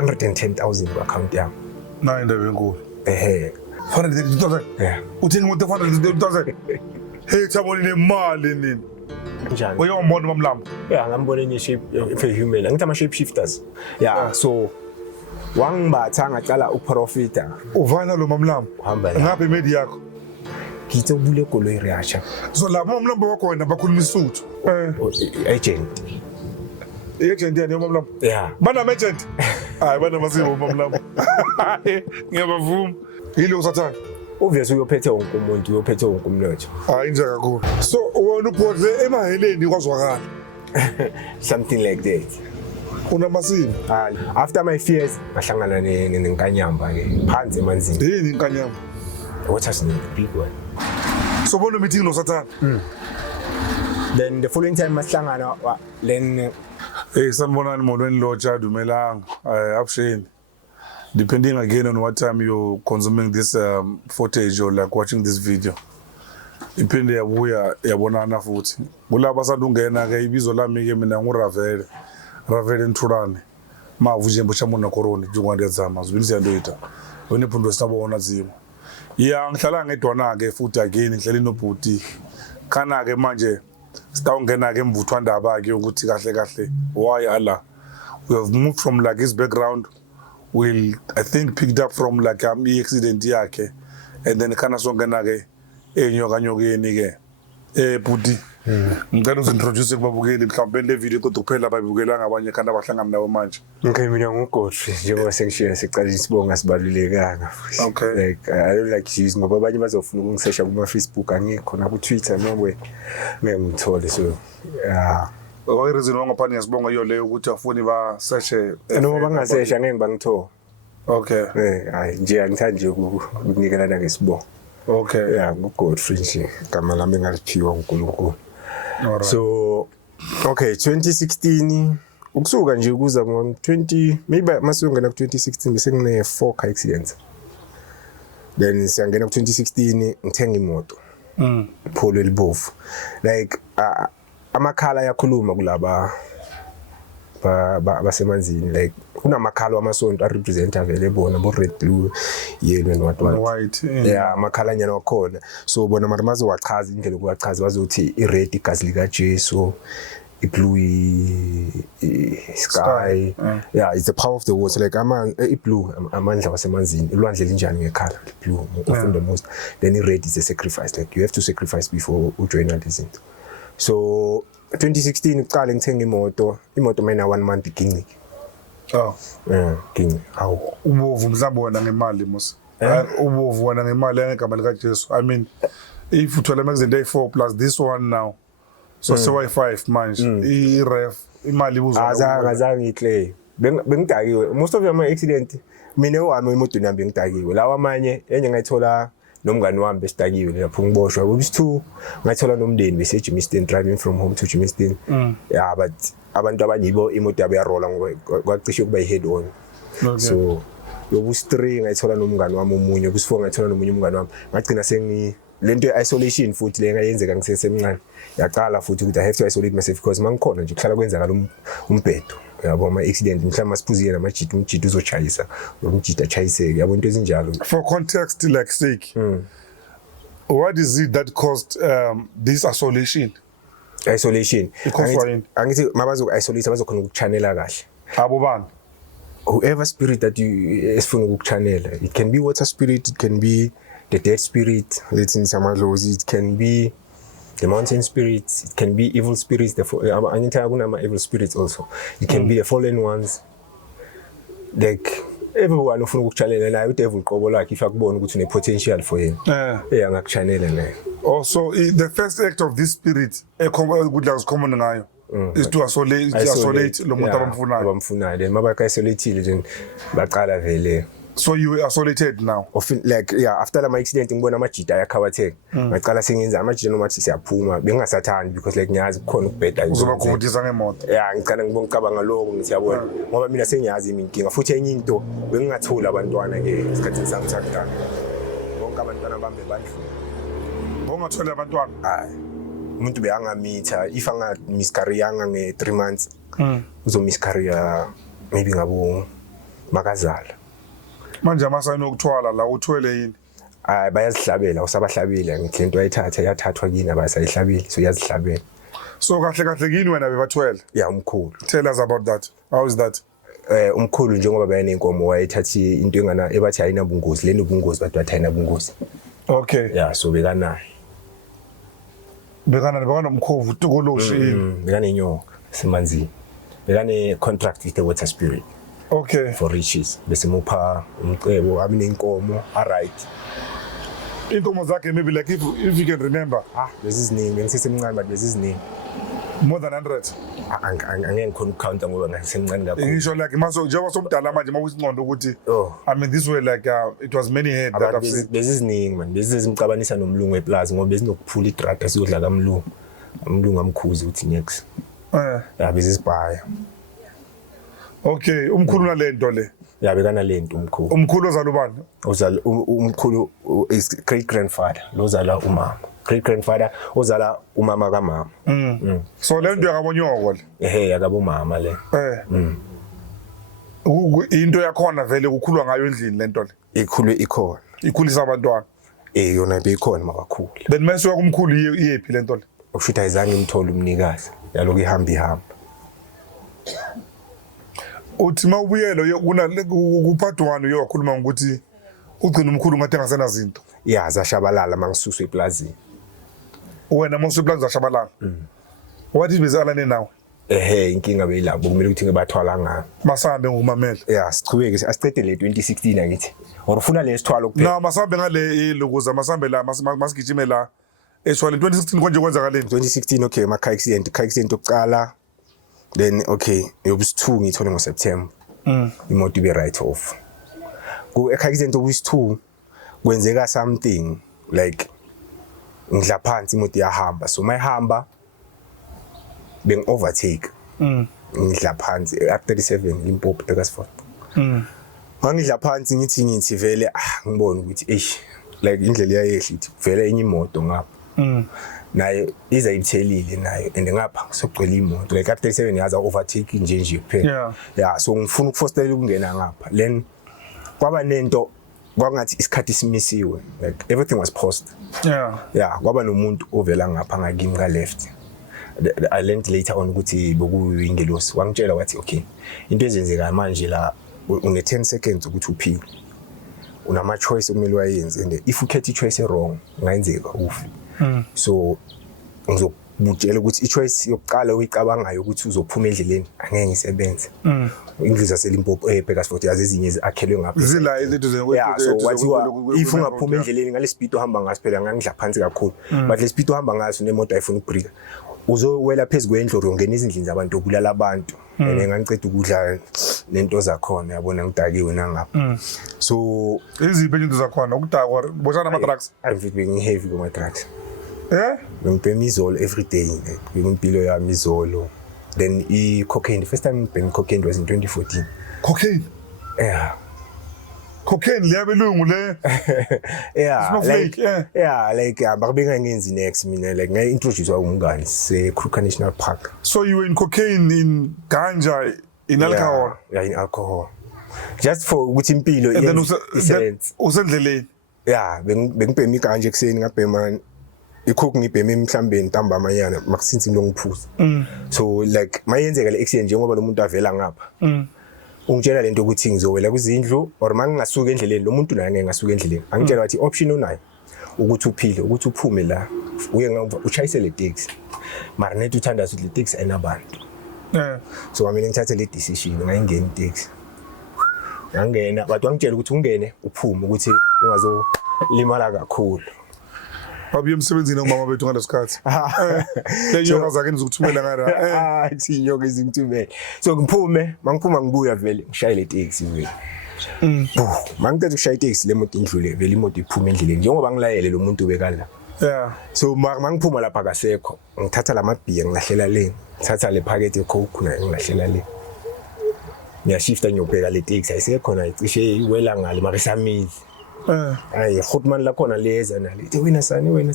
310,000 ku-account yami. Nayo indaba enkulu. 430,000. Yeah. Uthini umuntu 430,000? Hey, thabonile imali nini? Njani? Uyombona uMamlambo? Yeah, ngambona enye shape if a human. Angithi ama-shape shifters. Yeah, so wangibatha ngacala ukuprofita. Uvana lo Mamlambo. Uhamba la. Ngapha imedi yakho. Ngithe ubule egolweni riyasha. So la uMamlambo wakho wena bakhuluma isuthu. Agent. I-agent yani uMamlambo? Yeah. Bana-agent? Hayi banamasibo uMamlambo. Ngiyabavuma. Yilo usathana? Obviously uyophethe wonke umuntu, uyophethe wonke umnotho. Hayi inje kakhulu. So wena ubhodle emaheleni kwazwakala. Something like that. Unamasibo? After my fears ngahlangana nenkanyamba ke phansi emanzini. Yini inkanyamba? Water snake, big one. So bona meeting noSathana? Then the following time masihlangana then sanibonani molweni loja dumelanga. Abusheni. Depending again on what time you're consuming this footage or like watching this video. Iphinde yabuya yabonana futhi. Kulaba sandungena ke ibizo lami ke mina nguRavele. Ravele Nthulane. Mavuje mbochamuntu nakoroni jungwa ndiyazama zibili siyandoyita. Wena iphundo sinabona zimo. Yeah, ngihlala ngedwana ke futhi again ngihlala inobhuti. Kana ke manje sitawungena ke emvuthwa ndaba ke ukuthi kahle kahle why Allah. We have moved from like his background. Will I think picked up from like accident yakhe and then kana songena ke enyokanyokeni ke bhuti ngicela uzintroduce kubabukeli mhlawumbe le video kodwa kuphela babukela ngabanye kanti abahlangana nawo manje. Okay, mina nguGodfrey njengoba sengishiya sicala isibonga sibalulekanga. Okay. Like I don't like to use ngoba abanye bazofuna ukungisesha kuma Facebook angikho na ku Twitter noma ngimthole so yeah. Why reason wangaphani ngesibonga iyo leyo ukuthi afuni ba search noma bangasesha ngeke bangithola. Okay. Hayi nje angithandi nje ukunikelana ngesibonga. Okay. Yeah, nguGodfrey nje igama lami engaliphiwa uNkulunkulu. So okay 2016 ukusuka nje ukuza ngo20 maybe masongena ku2016 bese ngine 4 car accidents. Then siyangena ku2016 ngithenga imoto. Polo elibovu. Like amakhala yakhuluma kulaba basemanzini like kunamakhala amasonto a represent vele bona bo red blue yellow and what white. Yeah, amakhala nyana wakhona. So bona manje mazo wachaza indlela ukuwachaza bazothi ired igazi lika Jesu, iblue sky. Yeah, it's the power of the water like blue amandla wasemanzini ilwandle linjani ngekhala blue often the most. Then red is a sacrifice like you have to sacrifice before you join this into. So 2016 uqale ngithenga imoto mina 1 month iginqiki. Ginqiki. Awu ubovu mhlawumbe wona ngemali mos. Ubovu wona ngemali ngegama lika Jesu. I mean if uthola magazine day 4 plus this one now. So sewa 5 manje. I-ref imali ibuzwa. Azange iclay. Bengidakiwe. Most of them accident mina wami emotweni yami bengidakiwe. Lawa amanye enye ngayithola nomngani wami besidakiwe lapho ngiboshwa wobisi2 ngathola nomndeni bese Jimiston driving from home to Jimiston. Yeah, but abantu abanyibo imoto yabo yarola ngoba kwacishe kuba ihead on. So yobisi3 ngayithola nomngani wami omunye wobisi4 ngayithola nomunye umngani wami ngagcina lento ye-isolation futhi le ngayenzeka ngisesemncane yaqala futhi ukuthi I have to isolate myself because mangikhona nje kuhlala kwenzakala umbhedo yabo ama-accident mhlawumbe masiphuzile namajita umjita uzochayisa umjita achayiseke yabo into ezinjalo. For context like sake, what is it that caused this isolation? Angithi mabazoku-isolate bazokhona ukuchannela kahle. Abo bani? Whoever spirit that esifuna ukuchannela, it can be water spirit, it can be the dead spirit, it can be the mountain spirits, it can be evil spirits, evil spirits also. It can be the fallen ones. Like everyone ufuna ukuchannela naye udevil qobo lakhe if akubona ukuthi une potential for him. Angakuchannela naye. Also the first act of this spirit common ngayo is to isolate lo muntu abamfunayo. Then mabaka isolated then baqala vele. So you were isolated now? Often, like, yeah, after the accident, I'm going to match it. I cover take. My color singing, I'm not going to match it. Puma, being a Satan because, like, Naz, con better. Yeah, and can go cabang along with your word. What I mean, I say, Yazi, meaning a foot into being a tool about one again. It's getting some Satan. Won't come and turn about the band. Won't tell about one. Aye. Muntu be anga meter. If I'm miscarrying 3 months, so miscarry maybe ngabo makazala. Manje amasayini okuthwala la uthwele yini? Bayazihlabela usabahlabile ngithi lento ayithatha yathathwa kini abasayihlabile so yazihlabela. So kahle kini wena bebathwele? Yeah, umkhulu. Tell us about that. How is that? Umkhulu njengoba bayanenkomo wayethathi into engana ebathi ayinabungozi lenobungozi bathi bathi ayinabungozi. Okay. Yeah, so bekanayo. Bekana umkhovu tukoloshi yini? Bekanenyoka semanzini. Bekane contract with the water spirit. Okay. For riches. Bese mupha umcebo aminenkomo, alright. Inkomo zakhe maybe like if you can remember. This is name ngisesemncane but this is name. More than 100. Angeke ngikhona ukucounta ngoba ngasemncane kakhulu. Ngisho like maso njengoba somdala manje mawusinqondo ukuthi I mean this way like it was many head that I've seen. This is name man. This is imcabanisa nomlungu eplaza ngoba bezinokuphula idrag asiyodla kamlungu. Umlungu amkhuzi uthi next. Yeah, bezisibhaya. Okay, umkhulu nalento le. Yeah, bekana lento umkhulu. Umkhulu ozala ubani? Ozala umkhulu is great grandfather. Lozala umama. Great grandfather ozala umama kamama. So lento yakabonyoko le. Yakabo mama le. Into yakhona vele kukhulwa ngayo endlini lento le. Ikhona. Ikhulisa abantwana. Yona beyikhona makakhulu. Then mase wakumkhulu iyephi lento le? Ukushuthi ayizange imthole umnikazi. Yaloku ihamba. Uthi mawubuyelo kuna kuphathi wani uyokhuluma ukuthi ugcina umkhulu ngathi engasena zinto. Yeah, zashabalala mangisuswe eplazini. Wena mawususwe eplazini zashabalala. Wathi bezalane nawe? Inkinga beyilapho kumele ukuthi ngibathwala ngani. Masambe ngumamela. Yeah, sichubeke asicede le 2016 angithi. Ufuna le sithwalo kuphela. Na masambe ngale ilokuza masambe la masigijime la. Eshwale 2016 konje kwenzakaleni? 2016 okay, car accident okucala. Then okay, yobus2 ngithole ngoSeptember. Imoto ibe right off. Ku accident obus2 kwenzeka something like ngidla phansi imoto yahamba. So mayihamba beng overtake. Ngidla phansi R37 Limpopo Petersford. Ngidla phansi ngithi vele ngibona ukuthi like indlela yayehlithi vele enye imoto ngapha. Nayo iza ibithelile nayo and ngapha sokugcwele imoto like R37 yaza overtake nje kuphela. Yeah, so ngifuna ukufostela ukungena ngapha. Then kwaba nento kwangathi isikhathi simisiwe like everything was paused. Yeah, kwaba nomuntu ovela ngapha ngakimi ka left. I learned later on ukuthi bokuyingelosi wangitshela wathi okay into ezenzeka manje la une 10 seconds ukuthi uphile. Unama choice okumele wayenze and if ukhetha ichoice wrong ngayenzeka ufi. So ngizokutshela ukuthi ichoice yokuqala oyicabangayo ukuthi uzophuma endleleni angeke ngisebenze. Indlu zaseLimpopo Petersford yazi ezinye ezakhelwe ngapha. Zila izinto yeah, so wathiwa if ungaphuma endleleni ngale speed ohamba ngaso phela ngangidla phansi kakhulu but le speed ohamba ngaso nemoto ayifuna ukubreak. Uzowela phezulu kwendlu ungena izindlini zabantu obulala abantu ngangiceda ukudla nento zakhona yabona ngidakiwe nangapha. So iziphi izinto zakhona ukudakwa boshana ama drugs? I've been heavy with my drugs. Ngibhema izolo every day impilo yami izolo. Then cocaine, the first time ngibhema cocaine was in 2014. Cocaine? Yeah. Cocaine liyabelungu le. Yeah, like bakubenga ngenzi next mina like ngayi introduce umngani se Kruger National Park. So you were in cocaine, in ganja, in alcohol? Yeah, in alcohol. Just for ukuthi impilo iyenze. Usendleleni? Yeah, bengibhema iganja ekseni ngabhema icoke ngibhema mhlambe ntambama yana makusinzi ngilongiphuza. So like mayenzeka le accident njengoba lo muntu avela ngapha. Ungitshela lento ukuthi ngizowela kuzindlu or mangingasuka endleleni lo muntu naye ngasuka endleleni angitshela wathi option onayo ukuthi uphile ukuthi uphume la uye ngava uchayise le taxi mara nethi uthanda ukuthi le taxi ayinabantu. So mina ngithathe le decision ngayingena taxi ngangena but wangitshela ukuthi ungene uphume ukuthi ungazolimala kakhulu. Babuye emsebenzini umama bethu ngalesikhathi. Le nyoka zakhe nizokuthumela ngara. Thi nyoka izingithumela. So ngiphume, mangiphuma ngibuya vele ngishayele taxi vele. Mangicela ukushaya taxi le moto indlule vele imoto iphuma endleleni njengoba ngilayele lo muntu bekala. Yeah. So mangiphuma lapha kasekho ngithatha lamabhiya ngilahlela le. Ngithatha le packet ecoke na ngilahlela le. Ngiyashifta ngiyobheka le taxi ayisekhona icishe iwela ngale mara isamizi. hayi Goodman la khona leza nale wena sani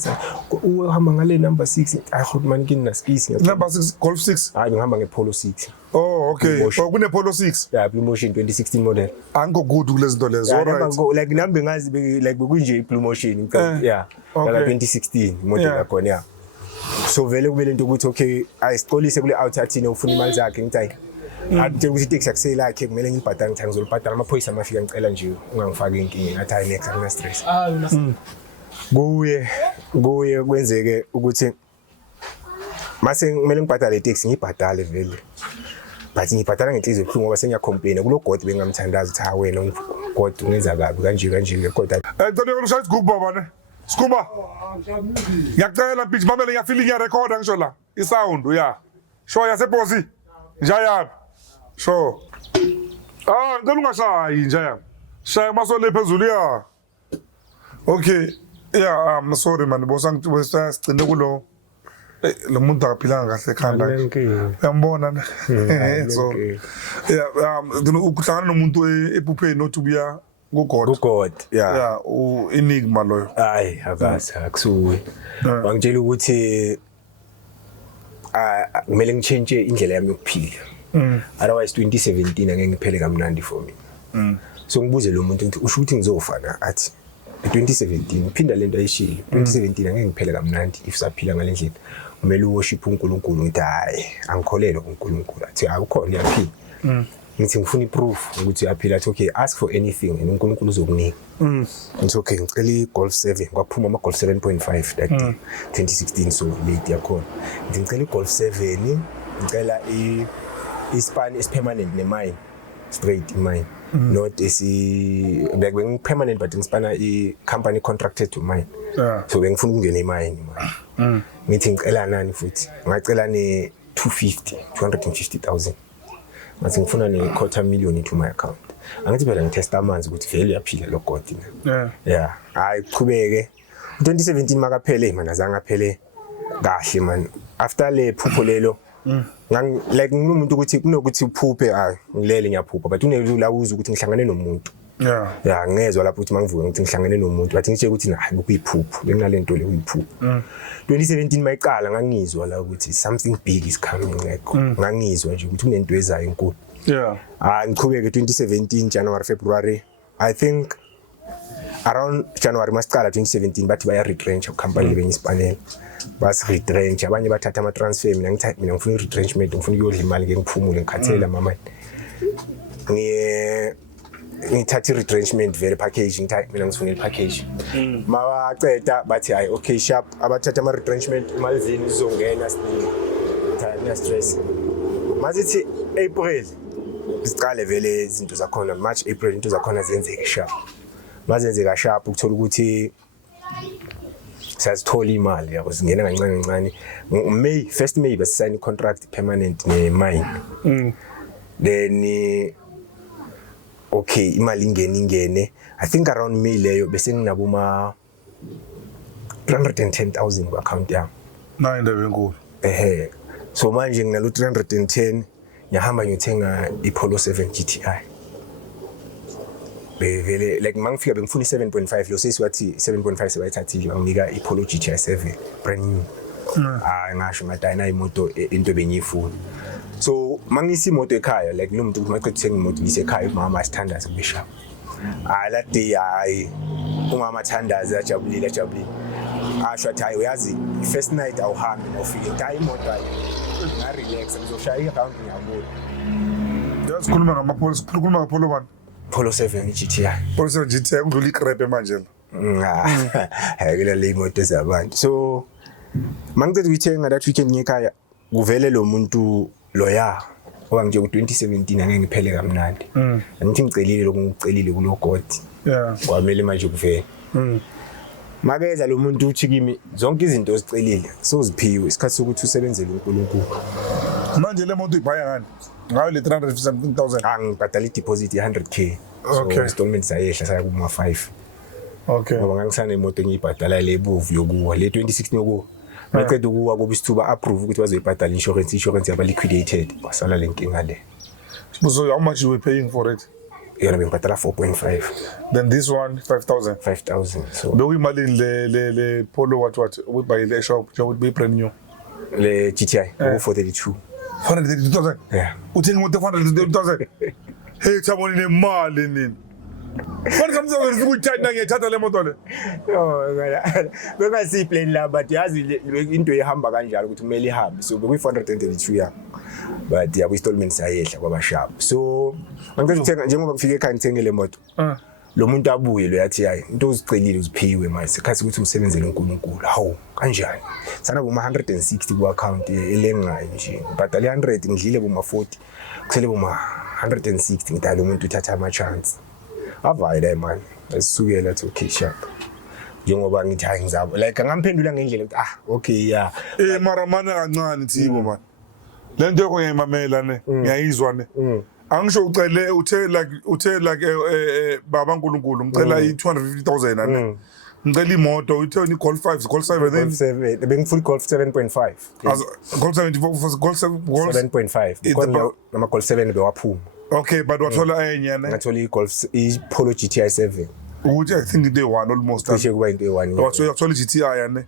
uhamba ngale number 6 hayi Goodman kini naskisi number 6 Golf 6 hayi ngihamba ngePolo 6 oh okay kune Polo 6 yeah Blue Motion 2016 model ango good kulezi zinto lezo alright like nambe ngazi like bekunje Blue Motion yeah okay. la 2016 model yakhona yeah so vele kumele into ukuthi okay ayisiqolise kule outer thina ufuna imali zakhe ngithi akutshela ukuthi itaxi akusela yakhe kumele ngibhadale ngithi ngizolibhadala amaphoyisa amafika ngicela nje ungangifaki inkinga ngathi hayi next akuna stress kuye kwenzeke ukuthi mase kumele ngibhadale itaxi ngibhadale vele but ngibhadala ngenhliziyo ebuhlungu ngoba sengiyacomplain kulo god bengamthandaza ukuthi ha wena god ungenza kabi kanje kodwa ngicela ukushaya isigubhu baba ne Skuba ngiyacela bitch mamele ngiyafeeling ya record ngisho la isound uya show yaseposi njaya show ngicela ungashayi njaya shaya masole phezulu ya okay yeah I'm sorry man bosa ngicela sigcine kulo lo muntu akaphilanga kahle ekhanda uyambona so yeah ukuhlangana nomuntu ephupheni nothi ubuya God yeah enigma loyo hayi akazi akusuwe bangitshela ukuthi kumele ngichange indlela yami yokuphila otherwise 2017 angeke ngiphele kamnandi for me so ngibuze lo muntu ukuthi usho ukuthi ngizofana athi 2017 phinda lento ayishilo 2017 angeke ngiphele kamnandi if saphila ngalendlela kumele worship uNkulunkulu ngithi hayi angikholelwa kuNkulunkulu athi akukhona yaphila ngithi ngifuna iproof ukuthi uyaphila athi okay ask for anything and uNkulunkulu uzokunika ngithi okay ngicela iGolf 7 kwaphuma amaGolf 7.5 that 2016 so late yakhona ngithi ngicela iGolf 7 ngicela ispan permanent nemine straight mine not like when permanent but ngispana company contracted to mine so bengifuna ukungena imine ngithi ngicela nani futhi ngacela ne 250,000 mase ngifuna ne$250,000 into my account angithi phela ngitesta amanzi ukuthi vele uyaphila lo god yeah hayi qhubeke 2017 makaphele man azange aphele kahle man after le phupho lelo like ngumuntu ukuthi kunokuthi uphuphe ngilele ngiyaphupha but unelawuza ukuthi ngihlangane nomuntu yeah ngezwe lapho ukuthi mangivuka ngithi ngihlangane nomuntu bathi ngitshela ukuthi hayi kuyiphupho benginalento le kuyiphupho 2017 mayiqala ngangizwa la ukuthi something big is coming like ngangizwa nje ukuthi kunento ezayo enkulu ngiqhubeke 2017 January February I think around January masiqala 2017 bathi baya retrench company bengispanela bas retrench abanye bathatha ama transfer mina ngifuna retrenchment ngifuna ukuyodla imali ngiphumule ngikhathela mama ngithatha retrenchment vele package ngithatha mina ngifuna ipackage mawaceda bathi hayi okay sharp abathatha ama retrenchment imali zini izongena sina stress mazithi April siqale vele izinto zakhona March April into zakhona zenzeke sharp mazenzeka sharp ukuthola ukuthi sasithola imali yabo singena kancane May 1st May basisign contract permanent ne-mine then okay imali ingene I think around May leyo bese nginabo ma 310,000 ku account yami na indaba enkulu so manje nginalo 310 ngihamba ngiyothenga iPolo 7 GTI bevele like mangifika bengifuna i7.5 lo sesiwathi 7.5 sebayithathile banginika iPolo GTI 7 brand new ngasho ngadayina imoto into bengiyifuna so mangisi imoto ekhaya like lo muntu ukuthi maqedwe uthenga imoto lisekhaya umama asithandaza kubesha la day hayi umama athandaza ajabulile asho athi hayi uyazi first night awuhambi awufike into imoto na relax ngizoshaya i-account ngiyabuya sikhuluma ngamapolisi sikhuluma ngapolo bani Polo 7 GTI Polo 7 GTI kudlula ikrebe manje la hayi le imoto zabantu so mangicela ukuthenga that weekend ngekhaya kuvele lo muntu loya oba nje ku2017 angeke ngiphele kamnandi angithi ngicelile lokungicelile kulo god kwamele manje kuvele makeza lo muntu uthi kimi zonke izinto ozicelile soziphiwe isikhathi sokuthi usebenzele uNkulunkulu manje le moto ibhaya ngani ngayo le 350,000 ngibhadala i-deposit ye100k okay so installment sayehla saya kuma 5 okay ngoba ngangisana imoto engiyibhadala le bovu yokuwa le 2016 yokuwa maqeda ukuwa kuba isithuba approve ukuthi bazoyibhadala insurance yaba liquidated wasala lenkinga le so how much you were paying for it yona bengibhadala 4.5. Then this one 5,000. 5,000. So Bekuyimali le Polo what ubuy le shop njengokuthi be brand new. le GTI 432. 432,000. Yeah. Uthenga imoto 432,000. Hey thaboni nemali nini. Manje samsebenzi ukuyithatha ngiyathatha le moto le. Bengasi plan la but yazi into ehamba kanjalo ukuthi kumele ihambe. So bekuyi 432 ya. But yabo installments ayehla kwaba sharp. So angicela ukuthenga njengoba ngifike ekhaya ngithenge le moto. Lo muntu abuye lo yathi hayi into ozicelile uziphiwe manje sikhathi ukuthi umsebenzele uNkulunkulu. Hawu kanjani? Sana boma 160 ku account elengayo nje. Bhadala 100 ngidlile boma 40. Kusele boma 160 ngidala umuntu uthatha ama chance. Avayile man. Asukela to cash up. Njengoba ngithi hayi ngizabo. Like angamphendula ngendlela ukuthi okay yeah. Mara mana kancane Thibo man. Le nto ngiyayimamela ne ngiyayizwa ne. Angisho ucele uthe like baba uNkulunkulu ngicela i250,000 ane. Ngicela imoto uthe ni Golf 5 Golf 7 then 7 bengifuna Golf 7.5. Golf 74 Golf 7.5 because nama Golf 7 bewaphuma. Okay but wathola enye ne. Ngathola iGolf iPolo GTI 7. Which I think they one almost. Cishe kuba into e1. Wathola GTI ane.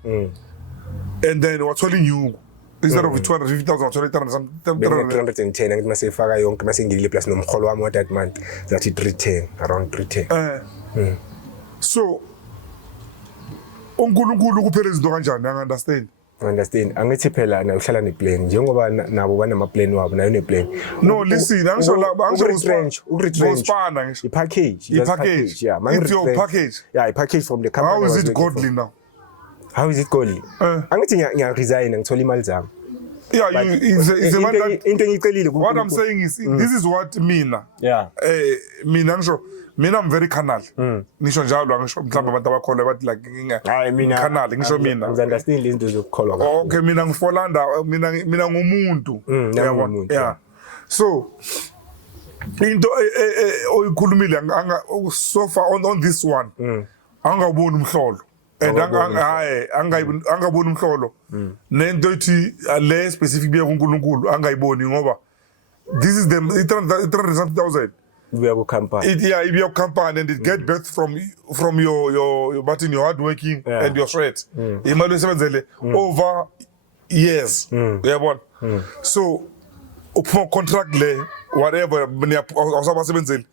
And then wathola new instead of 250,000 wathola 310 ngithi masefaka yonke masengilile plus nomkholo wami that month that 310 around 310. So uNkulunkulu kuphela izinto kanjani understand angithi phela na uhlala neplan njengoba nabo banama plan wabo nayo neplan. No listen angisho la uku-retrench ngisho i-package yeah it's your package. Yeah, i-package from the company. How is it godly now? How is it godly? Angithi ngiya-resign ngithola imali zami. Yeah, it's a matter. Into engicelile What I'm saying is this is what mina. Yeah. Mina ngisho mina I'm very carnal. Ngisho njalo ngisho mhlawumbe abantu abakholwa bathi like hayi mina carnal ngisho mina. Understand lento zokukholwa kahle. Okay mina ngifolanda mina ngumuntu. Yeah. So into oyikhulumile so far on this one angaboni umhlolo. And angayiboni umhlolo nento ethi le specific biya kuNkulunkulu angayiboni ngoba this is them 300,000 biya ku company ibiya ku company and it get birth from your but in your hard working and your sweat imali esebenzele over years uyabona so uphuma contract le whatever awusabasebenzeli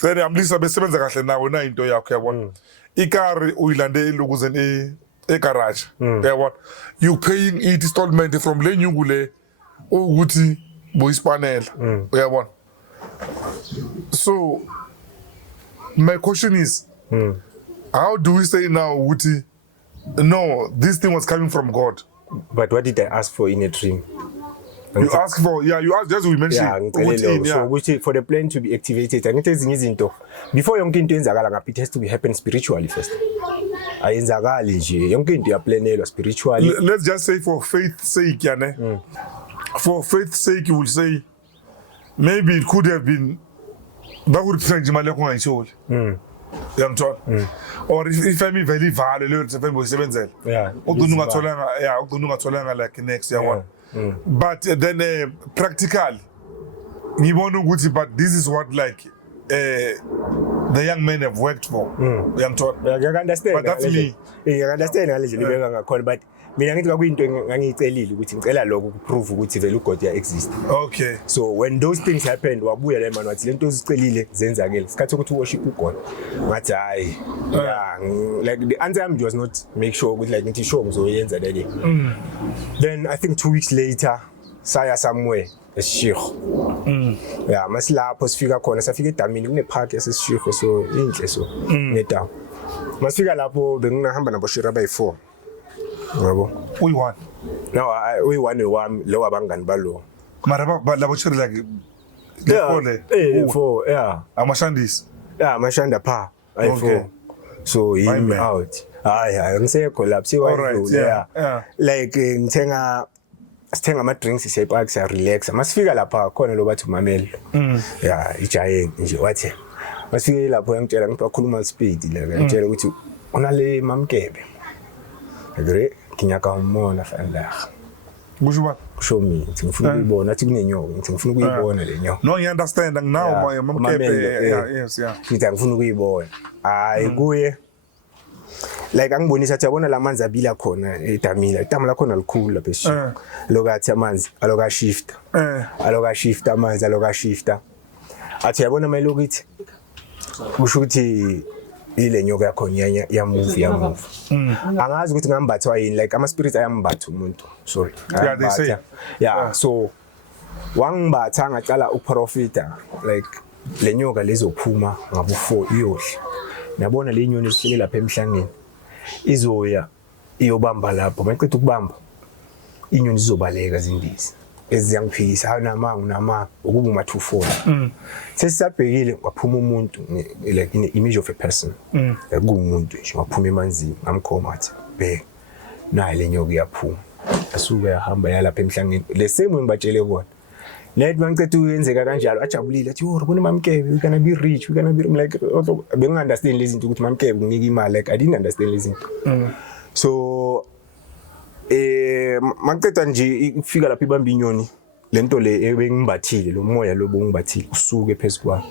then amlisa besebenza kahle nawe na into yakho uyabona ikari uyilandele ukuze egarage uyabona you paying it installment from le nyungu le ukuthi boyispanela uyabona. So my question is how do we say now ukuthi no this thing was coming from God? But what did I ask for in a dream? You ask for you ask just we mentioned so which for the plan to be activated angithi ezinye izinto before yonke into enzakala ngapha it has to be happen spiritually first. Ayenzakali nje yonke into yaplanelwa spiritually. Let's just say for faith's sake yane. For faith's sake you will say maybe it could have been bakuthi imali yakho ngayitholi. Yangithola. Or if I very vale leyo nto boyisebenzela. Yeah. Ugcina ungatholanga like next year one. But then practically ngibona ukuthi but this is what like the young men have worked for. Uyangithola. I understand. But that's me. I understand ngale ndlela ibeka ngakhona but mina ngithi kwakuyinto engangiyicelile ukuthi ngicela lokho ukuprove ukuthi vele uGod ya exist. Okay. So when those things happened wabuya le man wathi lento ozicelile zenzakele sikhathi ukuthi worship uGod ngathi hayi yeah like the answer yami was not make sure ukuthi like ngithi sure ngizoyenza le. Then I think 2 weeks later saya somewhere eShikho. Yeah masilapho sifika khona safika edamini kune park yaseShikho so inhle so nedawo. Masifika lapho bengihamba nabo shira bayi4. Yabo. Uyi1. No, uyi1 wami lo abangani balo. Mara labo shira like le 4 yeah. Amashandisi. Yeah, amashanda pha. I4. So him out. Hayi ngisekho lapho siwa. Yeah. Like sithenga ama drinks siyapark siya relax. Masifika lapha khona lo bathi umamelo. Yeah, igiant nje wathi. Masifike lapho yangitshela ngithi wakhuluma speed la ngitshela ukuthi unale mamkebe. Agre kinyaka umona fanla. Kusho ba? kusho mina ngithi ngifuna ukuyibona athi kunenyoka ngithi ngifuna ukuyibona le nyoka No, you understand now my mamkepe. Yes, yeah. ngithi angifuna ukuyibona hayi kuye like angibonisa athi yabona lamanzi abila khona edamini idama lakhona likhulu lapha esho lokathi amanzi aloka shifta amanzi aloka shifta athi yabona mayilokithi kusho ukuthi ile nyoka yakho ya move angazi ukuthi ngambathwa yini like ama spirits ayambatha umuntu sorry Yeah, they say. yeah so wangibatha ngacala uprofita like le nyoka lezophuma ngabu 4 iyohle nabona le nyoni esihlele lapha emhlangeni izoya iyobamba lapho mayiqeda ukubamba inyoni zizobaleka zindisi eziyangiphikisa hayi nama ukuba uma 24 sesisabhekile waphuma umuntu like in the image of a person kumuntu nje waphuma emanzini ngamkhoma athi bheka nayi le nyoka iyaphuma asuka yahamba yalapha emhlangeni le same ngibatshele kona let mangicethe uyenzeka kanjalo ajabulile athi oh kubona mamkebe we gonna be rich we gonna be like benga understand lezi zinto ukuthi mamkebe unika imali like I didn't understand lezi zinto so mangicethe nje ukufika lapha ibamba inyoni lento le ebengimbathile lo moya lo bongibathile usuke phezulu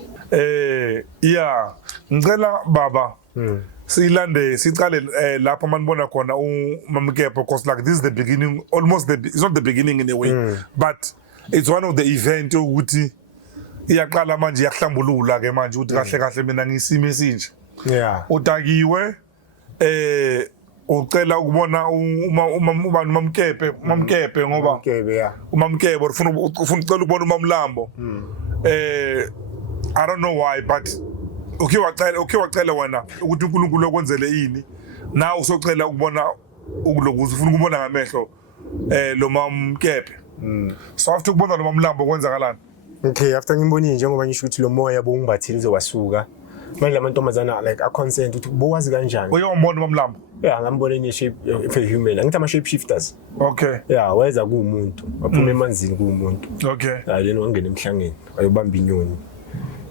yeah ngicela baba silande sicale lapho manibona khona umamkepe because like this is the beginning almost it's not the beginning in a way but it's one of the event ukuthi iyaqala manje yahlambulula ke manje uthi kahle kahle mina ngisime esinje yeah utakiwe ucela ukubona umamkepe ngoba mamkebe yeah umamkepe ufuna ucela ukubona umamlambo I don't know why but wacela wena ukuthi uNkulunkulu okwenzele yini nawe usocela ukubona ukulokuza ufuna ukubona ngamehlo lo mamkepe so after ukubona lo mamlambo kwenzakalani okay after ngimbonile njengoba ngisho ukuthi lo moya bongibathile uzowasuka manje lamantombazana like a consent ukuthi bowazi kanjani uyombona umamlambo yeah ngambona in shape of a human ngithi ama shape shifters okay yeah weza kuumuntu waphuma emanzini kuumuntu okay then wangena emhlangeni ayobamba inyoni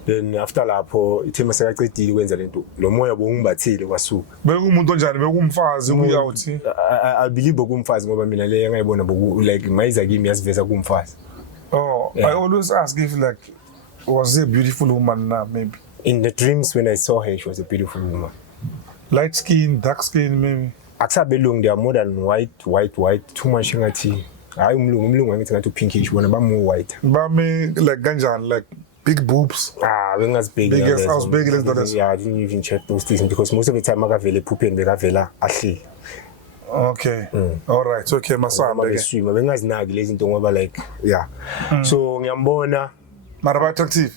then after lapho ithema sekaqedile ukwenza lento lo moya bongibathile kwasuka bekumuntu onjani bekumfazi uyawuthi I believe bokumfazi ngoba mina le ngayibona boku like mayiza kimi yasiveza kumfazi I always ask if like was a beautiful woman now maybe in the dreams when I saw her she was a beautiful woman light skin dark skin maybe akusabelungu they are more than white too much ngathi hayi umlungu ngithi ngathi pinkish bona ba more white bami like kanjani like big boobs bengazibheki biggest house big less than yeah I didn't even check those things because most of the time akavele ephupheni bekavela ahlile okay all right okay masamba ke swima bengazinaki lezi zinto ngoba like yeah so ngiyambona mara ba attractive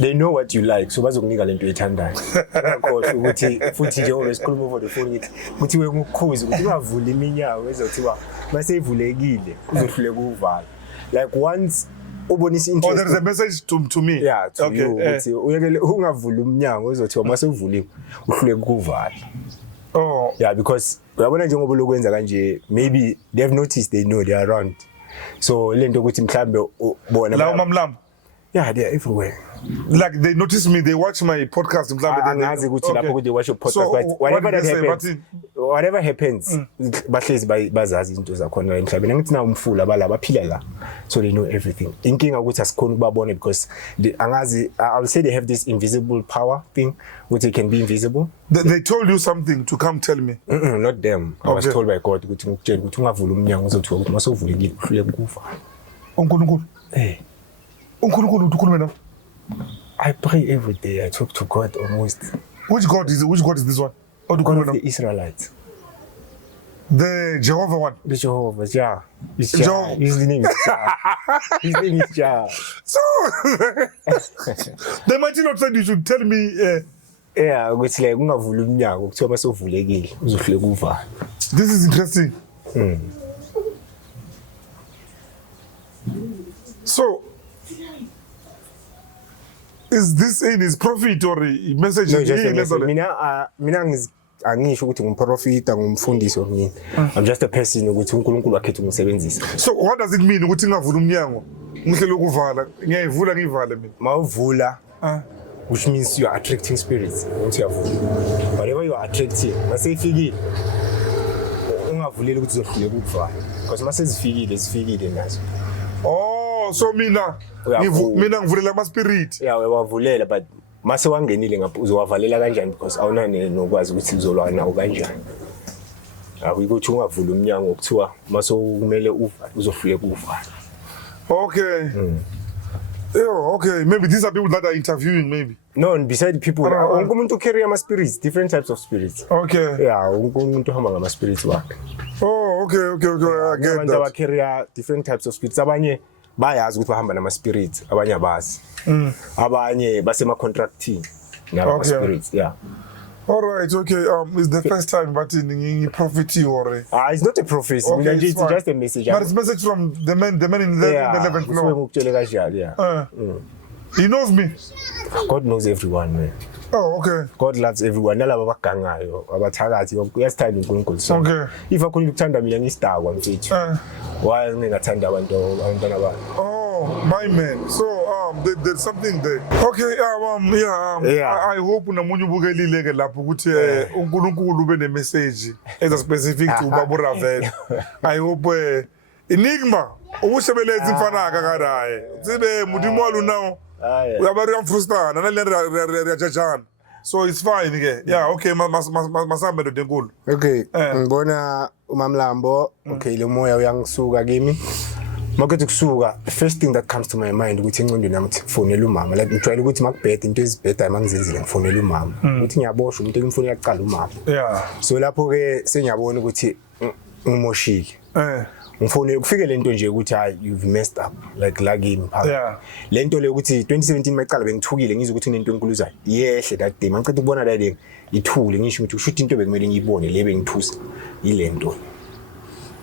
they know what you like so bazokunika lento ethandayo ngakhohle ukuthi futhi nje ngoba sikhuluma over the phone ngithi ukuthi ngukukhuza ukuthi ungavula iminyawo ezothiwa mase ivulekile uzohluleka ukuvala like once ubonisa interest there is a message to me yeah to okay you ukuthi uyekele ungavula umnyango ezothiwa mase uvuliwe uhluleka ukuvala yeah because uyabona njengoba lokwenza kanje maybe they have noticed they know they are around so lento ukuthi mhlambe bona la umamlambo yeah they are everywhere like they notice me they watch my podcast mhlambe angazi ukuthi lapho ukuthi they watch your podcast but whatever happens bahlezi bazazi izinto zakhona emhlabeni ngithi na umfula bala baphila la so they know everything inkinga ukuthi asikhona ukubabona because angazi I will say they have this invisible power thing which they can be invisible they told you something to come tell me not them I was told by God ukuthi ngikutshela ukuthi ungavula umnyango uzothiwa ukuthi masovulekile uhluleke ukufa uNkulunkulu uNkulunkulu ukhuluma nawe I pray every day. I talk to God almost. Which God is this one? Or God of the Israelites. The Jehovah one. The Jehovah, yeah. His name is Jah. His name is Jah. So they might not say you should tell me. Yeah, ukuthi like ungavula umnyango kuthiwa masovulekile uzohluleka ukuvala. This is interesting. So is this in his prophet or a message? No, mina angisho ukuthi ngumprofita ngumfundisi omini. I'm just a person ukuthi uNkulunkulu wakhetha ukusebenzisa. So what does it mean ukuthi ngavula umnyango? Ngihlelo ukuvala, ngiyayivula ngivale mina. Mawuvula which means you are attracting spirits. Once you whatever you are attracting, mase ifikile ungavuleli ukuthi uzohluleka ukuvala. because mase zifikile nazo. Oh, so mina ngivulela ama spirit. Yeah, wavulela but mase wangenile ngapha uzowavalela kanjani because awunane nokwazi ukuthi uzolwana nawo kanjani. Akuyithi ungavula umnyango okuthiwa mase kumele uzofike kufa. Okay. Yeah, okay. Maybe these are people that are interviewing, maybe. No, and beside people, wonke umuntu carry ama spirits, different types of spirits. Okay. Yeah, wonke umuntu hamba ngama spirits wakhe. Oh, okay. I get Abantu that. aba carry different types of spirits. Abanye bayazi ukuthi bahamba nama spirits, abanye abazi. Abanye basema contracting nama spirits, yeah. All right, okay. It's the first time but in prophecy or It's not a prophecy. Okay, It's just a message. But it's a message from the man in the 11th floor. Yeah. He knows me. God knows everyone, man. Oh, okay. God loves everyone. Nalabo abagangayo, abathakathi, uyasithanda uNkulunkulu. So Okay. if akhona ukuthanda mina ngistakwa mfethu. Why ngingathanda abantwana bami? Oh, my man. So there's something there. Okay, Yeah. I hope unamunye ubukelile ke lapho ukuthi uNkulunkulu ube ne message eza specific to Baba Ravel. I hope enigma ukusebeleza imfana kakadaye. Sibe mudimo walu now. Uyabari amfrustana nalena riyajajana. So it's fine ke. Yeah, okay, masambe ndo denkulu. Okay, ngibona uMamlambo, okay lo moya uyangisuka kimi. Makuthi kusuka, the first thing that comes to my mind ukuthi engqondweni yami ukuthi fonela umama. Like ngijwayele ukuthi makubhede into ezibhedayo mangizenzile ngifonela umama. Ukuthi ngiyaboshwa umuntu engimfonela kuqala umama. Yeah. So lapho ke sengiyabona ukuthi ngimoshike. Ngifone kufike lento nje ukuthi you've messed up like lagimi phakathi. Yeah. Lento le ukuthi 2017 mayiqala bengithukile ngizwe ukuthi kunento enkuluzayo. Yehle that day mangicela ukubona la le ithule ngisho ukuthi ushuthi into bekumele ngiyibone le bengithusa yilento.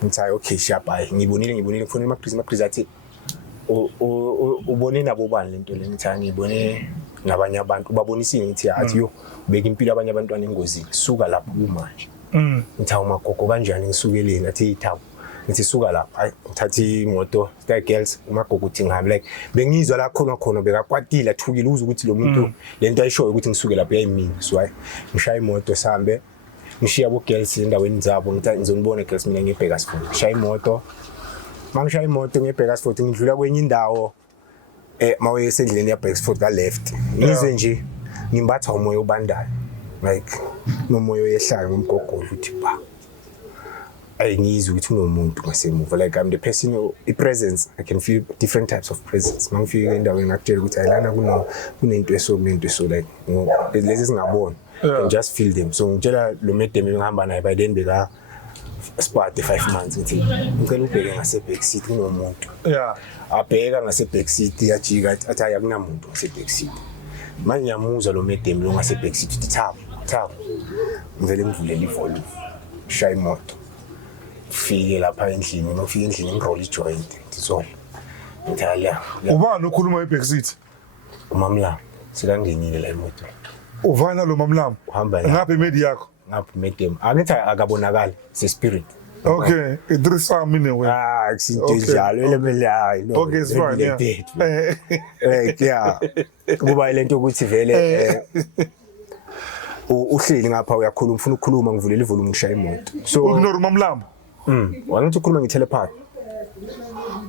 Ngithi okay shabayi ngibonile kufonela maGriz athi ubone nabo bani lento le ngithi ngibone nabanye abantu ubabonisile ngithi athi yo ubeka impilo abanye abantwana engozini suka lapho kumanje. Ngithi umagogo kanjani ngisukeleni athi ithabo ngithi suka lapha ngithatha imoto Star Girls umagogo uthi ngihamba like bengizwa la khona bekakwatile athukile uze ukuthi lo muntu lento ayishoyo ukuthi ngisuke lapha yayimini so ngishaya imoto sambe ngishiya bo girls endaweni zabo ngithi ngizonibona girls mina ngeBakersford ngishaya imoto mangishaya imoto ngeBakersford ngidlula kwenye indawo mawe esendleleni yaBakersford ka left ngizwe nje ngimbatha umoya obandayo like nomoya oyehlayo ngomgogodla uthi ba ngizwe ukuthi unomuntu ngasemuva like I'm the person presence I can feel different types of presence mangifika endaweni ngakutshela ukuthi ayilana kunento eso like lezi singabona and just feel them so ngitshela lo madam engihamba naye by then beka spot 5 months ngithi ngicela ubheke ngase back seat kunomuntu abheka ngase back seat yajika athi akunamuntu ngase back seat manje ngiyamuzwa lo madam lo ngase back seat uthi thabo ngivele ngivulele ivolume shaya imoto fike lapha endlini ngifike endlini ngiroll ijoint ngizole ngithala ubani ukhuluma eback seat uMamla sikangenile la imoto uvana lo Mamlambo uhamba ngapha imedi yakho ngapha medem angithi akabonakala se spirit okay idrisami newe kusinto njalo elemele hayi no okay it's fine yeah kuba lento ukuthi vele uhleli ngapha uyakhuluma ufuna ukukhuluma ngivulela ivolume ngishaya imoto so ukunora uMamlambo wangithi ukhuluma ngetelepathy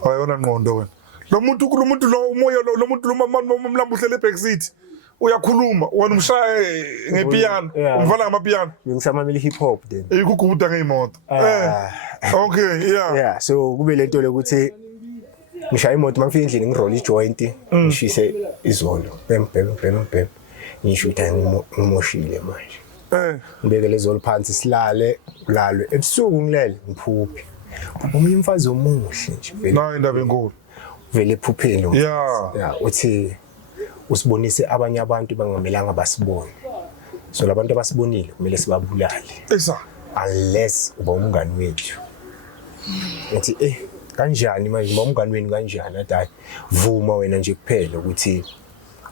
ayona ngqondo wena lo muntu lo umoya lo muntu lo Mamlambo uhlele eback seat uyakhuluma wena umshaya ngepiano umvala ngamapiano ngisamamela hip hop then ikugubuda ngeimoto okay yeah so kube lento lokuthi ngishaya imoto mangifika endlini ngiroll ijoint ngishise izolo bem ngisho ukuthi ngimoshile manje ngibekele izolo phansi silale kulalwe ebusuku ngilele ngiphuphe umunye umfazi omuhle nje vele nayo indaba enkulu vele ephupheni yeah uthi usibonise abanye abantu bangamelanga basibone so labantu abasibonile kumele sibabulale unless uba umngani wethu uthi kanjani manje uba umngani wenu kanjani athi vuma wena nje kuphela ukuthi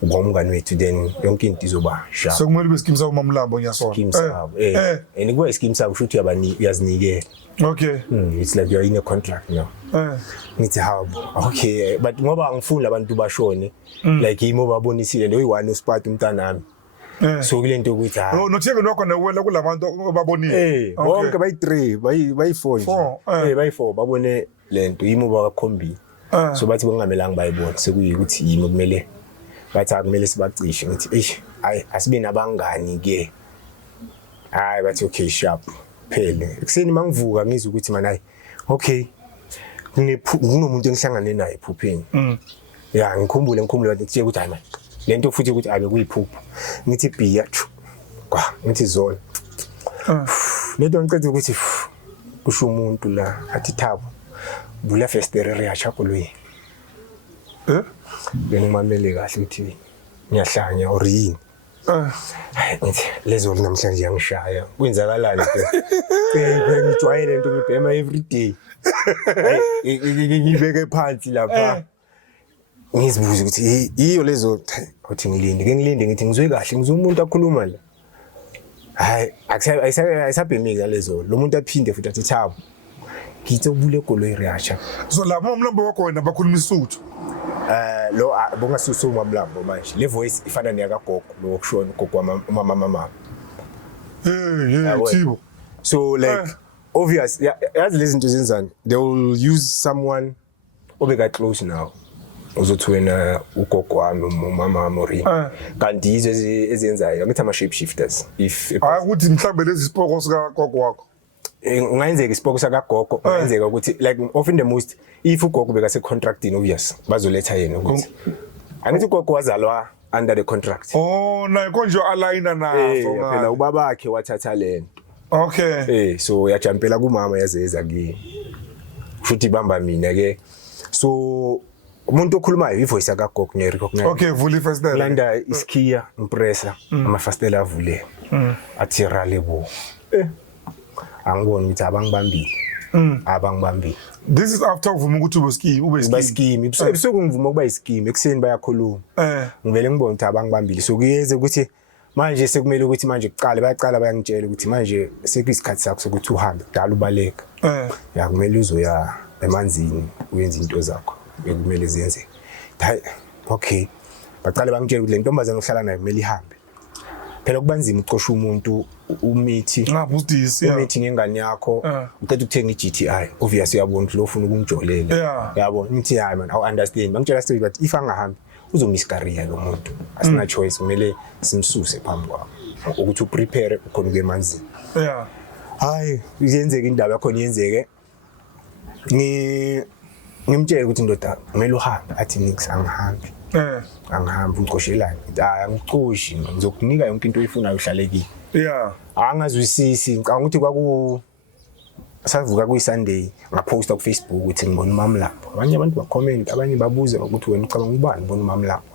uba umngani wethu then yonke into izoba sharp so kumele bescheme sawo uMamlambo ngiyasona scheme sawo and kuba scheme sawo futhi uyazinikela okay it's like you're in a contract now ngithi how but ngoba angifuni labantu bashone like yimo babonisile lo yi1 uSpart umntanami so kulento ukuthi no nothenge nokho newela kulabantu babonile bonke bayi3 bayi4 nje bayi4 babone lento yimo bakakhombile so bathi bengamelanga bayibone sekuyikuthi yimo kumele bathi akumele sibacishe ngithi hayi asibe nabangani ke hayi bathi okay sharp phele ekseni mangivuka ngizwe ukuthi man hayi okay kunomuntu engihlangane naye ephupheni ya ngikhumbule bathi kuthe ukuthi hayi man lento futhi ukuthi abe kuyiphupho ngithi biya ngithi zona lento ngicela ukuthi kusho umuntu la athi Thabo bula festere riyasha kolwe ngimamele kahle ukuthi ngiyahlanya or yini ngithi lezo namhlanje yangishaya kwenzakalani ngijwayele lento ngibhema every day ngibeke phansi lapha ngizibuza ukuthi iyo lezo uthi ngilinde ngithi ngizwe kahle ngizwe umuntu akhuluma la hayi ayisabhemika lezo lo muntu aphinde futhi athi Thabo ngithi ubule kolwe riyasha so la umlambo wakho wena bakhuluma isuthu lo bongasusu umamlambo manje le voice ifana neyakagogo lo kushona gogo mama Thibo so like obvious yazi lezi zinto zenzani they will use someone obeka close now uzothi wena ugogo wami umama Mori kanti izo ezenzayo ngithi ama shape shifters if ukuthi mhlambe lezi sipoko sika gogo wakho ungayenzeka isipoko sakagogo ungayenzeka ukuthi like often the most if ugogo beka se contracting obvious bazoletha yena ukuthi angithi ugogo wazalwa under the contract naye konje aligna nazo phela ubaba wakhe wathatha lento okay so yajampela kumama yazeza ki futhi bamba mina ke so umuntu okhulumayo ivoice yakagogo ngiyarecognize okay vuli fastela landa iskia impressor amafastela avule athi ralebo angibona ukuthi abangibambile this is after uvuma ukuthi ube scheme ebusuku ngivuma ukuba ischeme ekseni bayakhuluma ngivele ngibona ukuthi abangibambile so kuyeze ukuthi manje sekumele ukuthi manje bayaqala bayangitshela ukuthi manje sekuyisikhathi sakho sokuthi uhambe dala ubaleka ya kumele uzoya emanzini uyenza into zakho bekumele zenze okay baqale bangitshela ukuthi le ntombazana ohlala nayo kumele ihambe phela kubanzima ucosha umuntu umithi umithi ngengane yakho uqeda ukuthenga iGTI obviously uyabona ukuthi lo ufuna ukungijolela yabo ngithi hayi man I understand bangitshela straight but if angahambi uzomiscareer lo muntu asina choice kumele simsuse phambi kwakho ukuthi uprepare ukhona kuyemanzini hayi iyenzeka indaba yakho yenzeke ngimtshela ukuthi ndoda kumele uhambe athi nix angihambi angihambi uqoshelana angicoshi ngizokunika yonke into oyifunayo uhlalekile angazwisisi ngicanga ukuthi savuka kuyiSunday ngaposta ku Facebook ukuthi ngibona uMamlambo abanye abantu bacomment abanye babuza ukuthi wena ucabanga ubani ngibona uMamlambo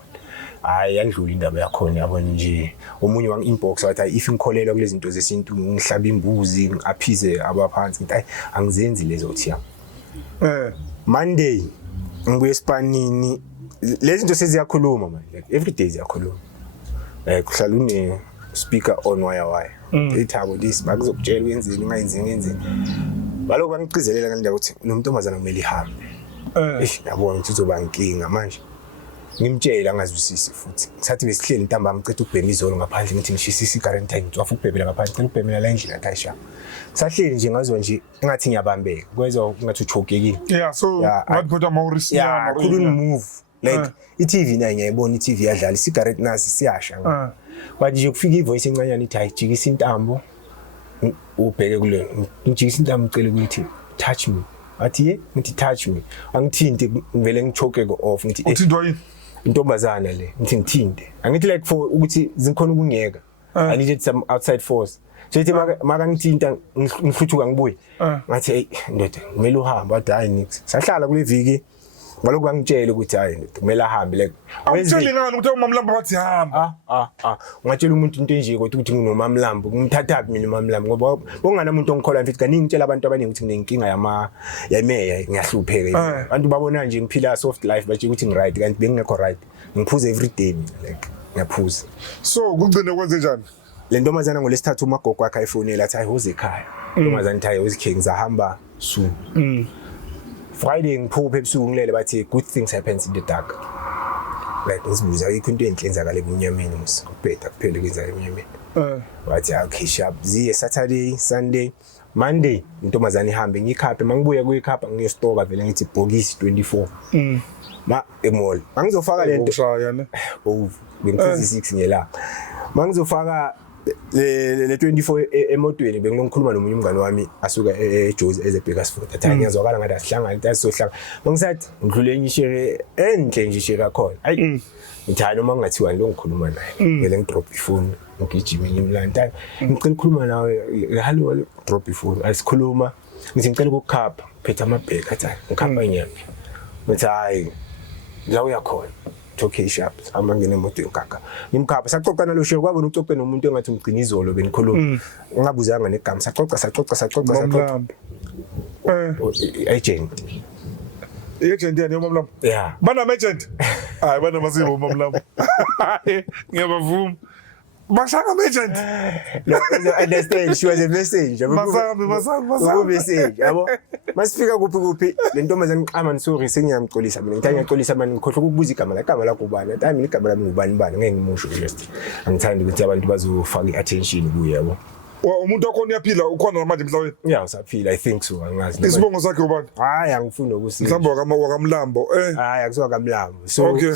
hayi yandlula indaba yakho yabona nje omunye wangi inbox wathi if ngikholelwa kulezi zinto zesintu ngihlaba imbuzi ngaphize abaphansi ngithi angizenzi lezo thiya Monday ngibuye eSpanini lezi zinto seziyakhuluma manje like every day ziyakhuluma kuhlala une speaker on wire ithabo this bakuzokutshela uyenzeni ungayenzeni baloko bangicizelela ngale ndawo ukuthi nomuntomazana kumele ihambe yabona ukuthi uzoba inkinga manje ngimtshela angazwisisi futhi ngisathi besihleli ntambama ngicela ukubhema izolo ngaphandle ngithi ngishisa isigareni time ngithi ukubhemela ngaphandle ngicela ukubhemela la endlini athayisha sahleli nje ngazwe nje engathi ngiyabambeka kwezwa ngathi uchokekile so what put a more risk I couldn't move like iTV nayo ngiyayibona iTV yadlala isigareti nasi siyasha kwathi nje kufika ivoice encanyana ithi ayijikisa intambo ubheke kule ngijikisa intambo ngicela ukuthi touch me athi ngithi touch me angithinte ngivele ngichoke off ngithi uthintwa yini intombazana le ngithi ngithinte angithi like for ukuthi zikhona ukungeka I needed some outside force so ithi maka ngithinta ngihluthuka ngibuye ngathi hey ndoda kumele uhambe wathi hayi nix sahlala kule viki ngaloko bangitshela ukuthi hayi kumele ahambe like awutsheli ngani ukuthi uMamlambo wathi hamba ungatshela umuntu into enje ukuthi nginomamlambo ngimthathaphi mina uMamlambo ngoba bongana umuntu ongikholwa mfethu kaningi ngitshela abantu abaningi ukuthi nginenkinga yameya ngiyahlupheka abantu babona nje ngiphila soft life bathi ukuthi ngiright kanti bengekho right ngiphuza every day like ngiyaphuza so kugcine kwenze njani le ntombazana ngolesithathu umagogo wakhe ifonela athi ayihoze ekhaya ntombazana ithi ayihoze ngizahamba soon Friday ngiphupha ebusuku ngilele bathi good things happens in the dark like ngizibuza ayikho into enhlenzakala ebunyameni musibheda kuphela kwenza ebunyameni wathi okay sharp ziye Saturday Sunday Monday intombazane ihambe ngikhaphe mangibuya kuyikhapha ngiyostoka vele ngithi bhokisi 24 ma emall angizofaka lento bengithi 6 ngela mangizofaka le 24 emotweni bengilokhuluma nomunye umngane wami asuka eJozi ezeBakersfield athi ngiyazwakala ngathi asihlangana into asizohlanga ngisathi ngidlule enye ishare enhle nje ishare kakhona ayi ngithanda noma ngingathiwa lo ngikhuluma naye ngele ngidrop ifone ngigijima ngimlanta ngicela ukukhuluma nawe hello drop ifone asikhuluma ngithi ngicela ukukhapha phethe amabheki athi ngikhapha inyama ngithi hayi la uyakhona okay sharp amangene emotweni kaka ngimkhapha saxoxana lo share kwabo nokuxoxe nomuntu engathi umgcina izolo benikhuluma ngingabuzanga negama saxoxa agent yani uMamlamo yeah bana agent hayi bana masibo uMamlamo ngiyabavuma bashaka agent no understand she was a message masanga message yabo masifika kuphi le ntombazane ngiqama sorry sengiyamxolisa mina ngithanda ngiyaxolisa manje ngikhohlwa ukubuza igama lakho ubani hayi mina igama lami ngubani ngeke ngimusho just angithandi ukuthi abantu bazofaka iattention kuye yabo umuntu wakho uyaphila ukhona manje mhlawumbe yeah usaphila I think so angazi isibongo sakhe ubani hayi angifuni ukusiza mhlawumbe wakamlambo hayi akusiwa kamlambo so okay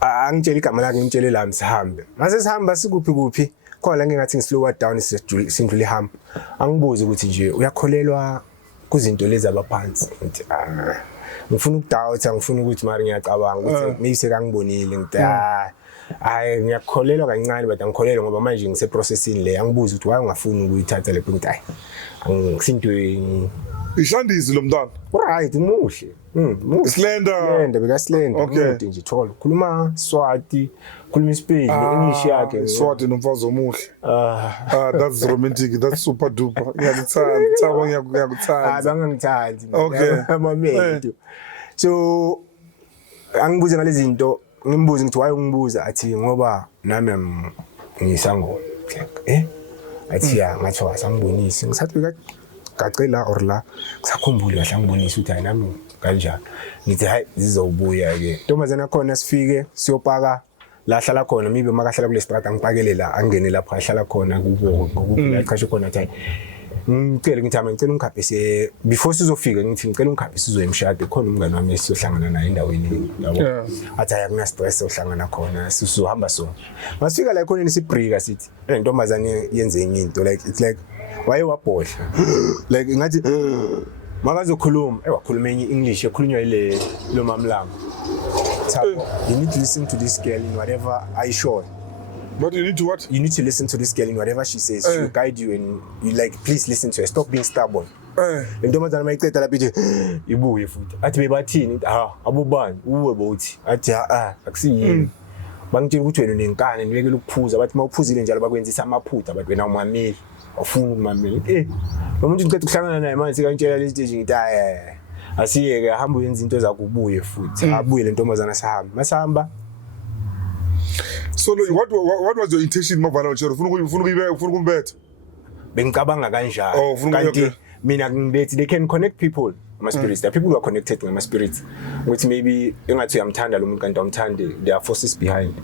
angitshela igama lakhe ngimtshele la msihambe mase sihamba sikuphi khona la ngingathi ngislow down sindlula ihamba angibuze ukuthi nje uyakholelwa kuzinto lezi abaphansi ngithi ngifuna ukudoubt ngifuna ukuthi mari ngiyacabanga ukuthi maybe kangibonile ngithi hayi ngiyakholelwa kancane but angikholelwa ngoba manje ngise processing le angibuze ukuthi why ungafuni ukuyithatha le point hayi angisintweni ishandizi lo mntana right muhle slender beka slender okay nje thola khuluma Swati khuluma isipedi English yakhe Swati nomfazi omuhle that's romantic that's super duper ngiyakuthatha bangangithandi okay amameli so angibuze ngale zinto ngimbuze ngithi why ungibuza athi ngoba nami ngisangona athi ya ngathi wasangibonisi ngisathi gacela or la kusakhumbule kahle ngibonisa ukuthi nami kanjani ngithi hayi zizobuya ke ntombazana yakhona sifike siyopaka la hlala khona mibe makahlala kule strata ngipakele la angene lapha ahlala khona kuphela ichashe khona athi ngicela ngicela ungikhaphe before sizofika ngithi ngicela ungikhaphe sizoyemshade khona umngane wami sizohlangana naye endaweni yabo athi akuna stress ohlangana khona sizohamba so masifika la khona nisibreaka sithi ntombazane yenze enye into like it's like why wabhodla like ngathi makazokhuluma wakhuluma enye English ekhulunywa ile lo Mamlamo you need to listen to this girl in whatever I show. But you need to what? You need to listen to this girl in whatever she says. She'll guide you and you like please listen to her. Stop being stubborn. Ntombazana mayicetha lapha ithi ibuye futhi. Athi bebathini? Abubani? Uwe bothi. Athi akusiyini. Bangitshela ukuthi wena unenkani nibekela ukuphuza bathi mawuphuzile njalo bakwenzisa amaphutha but wena umameli awufuni ukumamela. Umuntu ngicela ukuhlangana naye manje sikantshela le stage ngithi asiyeke ahamba uyenza into zakho ubuye futhi. Abuye le ntombazana sahamba. Masahamba. So what was your intention mavana uchero ufuna ukumbetha bengicabanga kanjalo kanti mina ngibethi they can connect people ama spirits there are people who are connected ngama spirits ukuthi maybe engathi uyamthanda lo muntu kanti awumthandi there are forces behind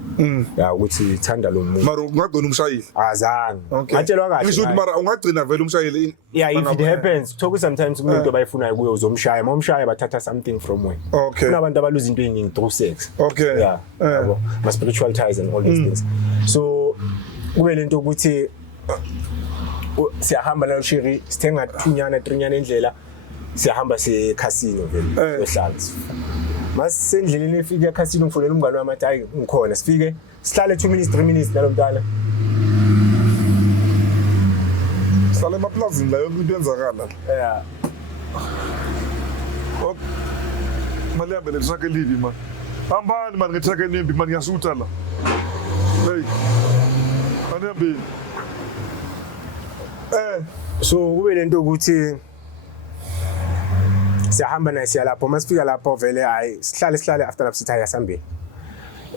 yeah ukuthi thanda lo muntu mara ungagcina umshayeli azange ngatshelwa kahle ngisho ukuthi mara ungagcina vele umshayeli yeah if it happens talk sometimes umuntu abayifunayo kuye uzomshaya momshaya bathatha something from where okay kunabantu abaluza into eningi through sex okay yeah my spiritual ties and all these things so kube lento ukuthi siyahamba la shiri sithenga 2 nyana endlela siyahamba se-casino vele sohlala masendleleni efika e-casino ngifonela umngane wami athi hayi ngikhona sifike sihlale 2 minutes 3 minutes nalo mntana sihlale emaplazini la yonke into yenzakala yeah mali yambe lesake livi man hambani man ngithake nimbi man ngiyasuta la hey aniyambi so kube lento ukuthi siyahamba naye siya lapho masifika lapho vele hayi sihlale after lapho sithi ayasambe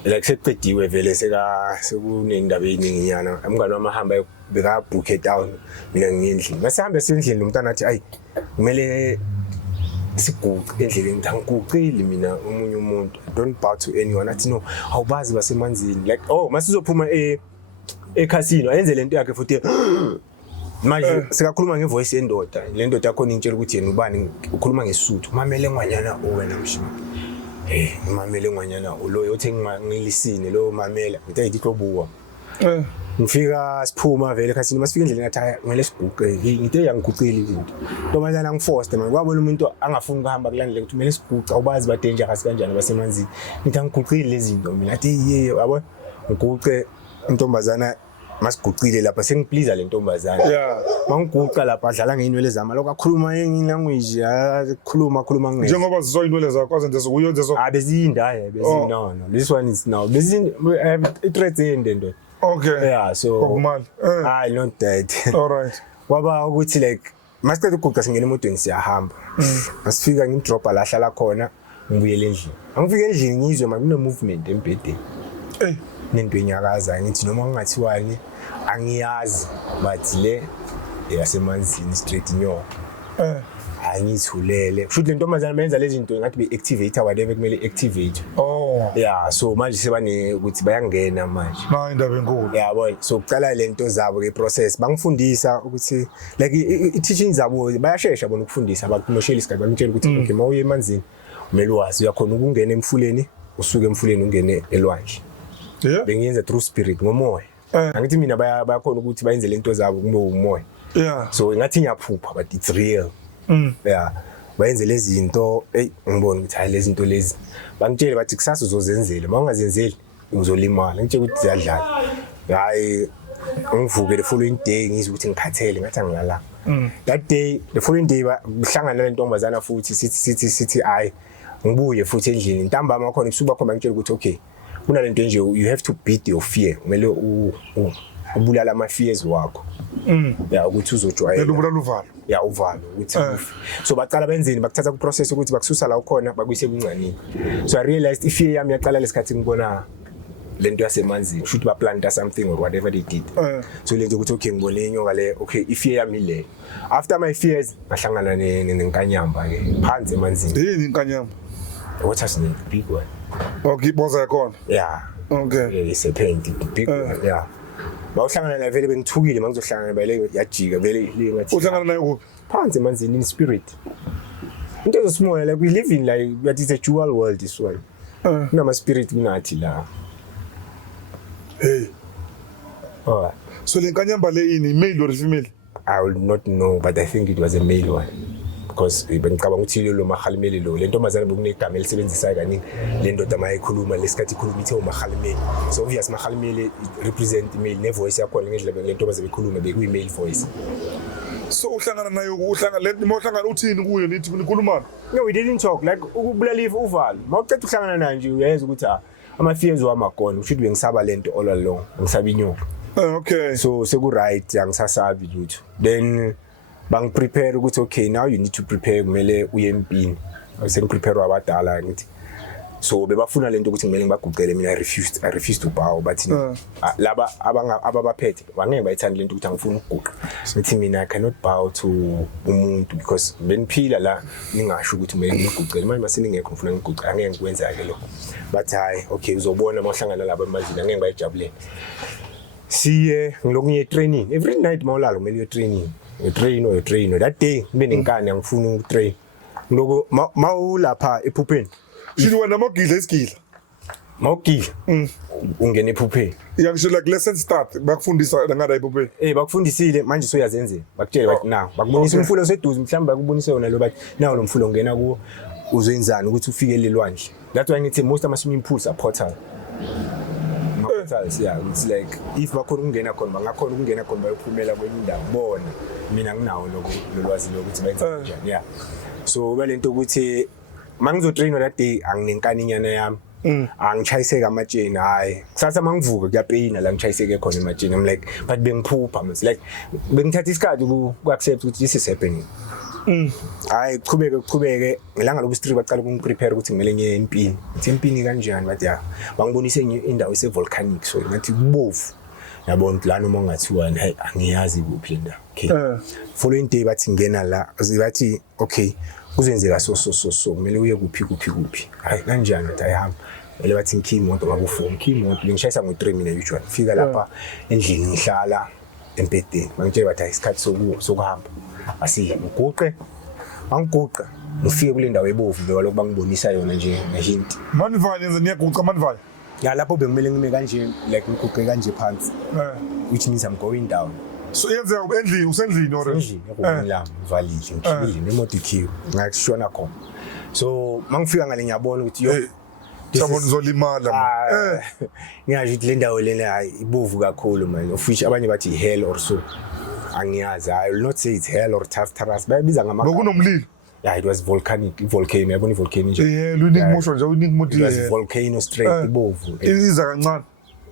like seqediwe vele sekunendaba eninginyana umngane wami ahamba beka book it down mina ngiyendlini masihamba sendlini umntana athi ayi kumele siguqe endleleni ngiguqile mina umunye umuntu don't bow to anyone athi no awubazi basemanzini like masizophuma eCasino ayenze lento yakhe futhi manje sikakhuluma ngevoice yendoda le ndoda yakho nintshela ukuthi yena ubani ukhuluma ngesuthu mamele ngwanyana wena mshini mamele ngwanyana uloyo uthi ngilisine lo mamela ngithi ayithobuwa ngifika siphuma vele eCasino masifika endleleni ngathi ngele siguqe ngithe yangiguqile izinto ntomazana ngiforced manje kwabona umuntu angafuni ukuhamba kulandele ukuthi kumele siguqa ubazi ba dangerous kanjani basemanzini ngithi angiguqile lezi zinto mina athi yabo ngiguqe intombazana masiguqile lapha sengiplease le ntombazana mangiguqa lapha adlala ngeinwele zami lokho akhuluma language akhuluma ngene njengoba zizo inwele zakho azenze kuyenze so bezindaye no this one is now threats endendo okay so not that all right waba ukuthi like masicela ukuguqa singena emotweni siyahamba masifika ngidropa la hlala khona ngibuyele endlini angifika endlini ngizwe manje kune movement embhedeni nento enyakaza ngithi noma ngingathiwani angiyazi but le yasemanzini straight nyo angithulele futhi le ntombazana benza lezi zinto ngathi be activator whatever kumele activate so manje sebane ukuthi bayangena manje indaba enkulu yabo so uqala lento zabo ke process bangifundisa ukuthi like i-teaching zabo bayashesha bona ukufundisa bakumoshela isikhathi bangitshela ukuthi okay mawuye emanzini kumele wazi uyakhona ukungena emfuleni usuke emfuleni ungene elwandle bengiyenza through spirit ngomoya angithi mina bayakhona ukuthi bayenze lento zabo kube umoya so ngathi ngiyaphupha but it's real bayenze lezi zinto ngibona ukuthi hayi lezi zinto lezi bangitshela bathi kusasa uzozenzela mawungazenzeli uzolimala ngitshela ukuthi ziyadlala hayi ngivuke the following day ngizwe ukuthi ngikhathele ngathi angilala that day the following day bahlangana le ntombazana futhi sithi hayi ngibuye futhi endlini ntambama khona kusuba khona ngitshela ukuthi okay kunalento nje you have to beat your fear kumele ubulala ama fears wakho ukuthi uzojwayela ubulala uvalo uvalo ukuthi so baqala benzeni bakuthatha ku process ukuthi bakususa la ukhona bakuyise kuncanini so I realized if fear yami yaqala lesikhathi ngibona lento yasemanzini should ba planta something or whatever they did so lento ukuthi okay ngibone inyoka le okay if fear yami le after my fears ngahlangana nenkanyamba ke phansi emanzini yini inkanyamba what has name big one okay boza yakona okay it's a paint big one bawuhlangana naye vele bengithukile mangizohlangana bale yajika vele ngathi uhlangana naye kuphi phansi emanzini in spirit into ezosimoya like we live in like that is a dual world this one kunama spirit kunathi la so le nkanyamba le ini male or female I will not know but I think it was a male one because bengicabanga ukuthi lo mahalimeli lo le ntombazana bekunegama elisebenzisayo kaningi le ndoda mayikhuluma lesikhathi ikhuluma ithe umahalimeli so obvious mahalimeli represent male ne voice yakho ngendlela le ntombazana bekhuluma bekuyi male voice so uhlangana nayo uhlangana uthini kuyo nithi nikhulumana no we didn't talk like ukubulala uvalo mawucela uhlangana naye nje uyayenza ukuthi ama fears wamagona usho ukuthi bengisaba lento all along ngisaba inyoka okay so seku right angisasabi lutho then bang prepare ukuthi okay now you need to prepare kumele uye empini sengiprepare wabadala ngithi so bebafuna lento ukuthi kumele ngibaguqele mina I refused to bow but laba ababaphethe wangeke bayithanda lento ukuthi angifuni ukuguqa ngithi mina I cannot bow to umuntu because beniphila la ningasho ukuthi kumele ngiguqele manje maseningekho ngifuna ngiguqe angeke ngikwenza ke lokho but hayi okay uzobona mawuhlangana laba emazini angeke bayijabulele siye ngilokunye training every night mawulala kumele uye training train that day ngibe nenkani angifuni ukutrain lokho mawulapha ephupheni shini wena magidla isigidla mawugidla ungena ephupheni yakusho like lesson start bakufundisa ngada ephupheni bakufundisile manje soyazenzela bakutshela bathi na bakubonisa umfulo oseduze mhlawumbe bakubonisa yona lo bathi nawo lo mfulo ongena kuwo uzoyenzani ukuthi ufike lelwandle that's why ngithi most ama swimming pools are portals it's like if bakhona ukungena khona bangakhona ukungena khona bayophumela kwenye indawo bona mina nginawo lolwazi lokuthi benza kanjani so balento ukuthi mangizotrain that day anginenkaninyana yami angichayiseka amatsheni hayi kusasa mangivuka kuyapeyina la ngichayiseke khona ematsheni I'm like but bengiphupha mase like bengithatha isikhathi ku-accept ukuthi this is happening hayi kuchubeke ngelanga lokustrip bacala ukungiprepare ukuthi ngimele ngiye empini ithi empini kanjani bathi bangibonise indawo ese-volcanic so ngathi kubovu yabona lana uma ungathiwani hayi angiyazi kuphi le ndawo okay following day bathi ngena la bathi okay kuzenzeka so kumele uye kuphi hayi kanjani ukuthi ayihamba ele bathi ngikhi imoto ngakufuna ngikhi imoto ngishayisa ngo3 mina usually fika lapha endlini ngihlala empedeni bangitshela bathi isikhathi sokuhamba asiye uguqe angiguqa ngifike kule ndawo ebovu lokho bangibonisa yona nje ngehint manivale yenza niyaguqa manivale ya lapho bekumele ngime kanje like ngiguqe kanje phansi which means I'm going down. So yenzeka endlini usendlini or endlini yakho valile ngikhipile nemoto ikhiwe ngashona khona so mangifika ngale ngiyabona ukuthi yo sabona uzolimala ngiyazi ukuthi le ndawo lena hayi ibovu kakhulu man of which abanye bathi hell or so angiyazi I will not say it's hell or Tartarus bayibiza ngama bekunomlilo. Yeah, it was volcanic, volcano. Yabona volcano nje. Yeah, luningi motion nje uningi muthi le. It was volcano straight ibovu. Iza kancane.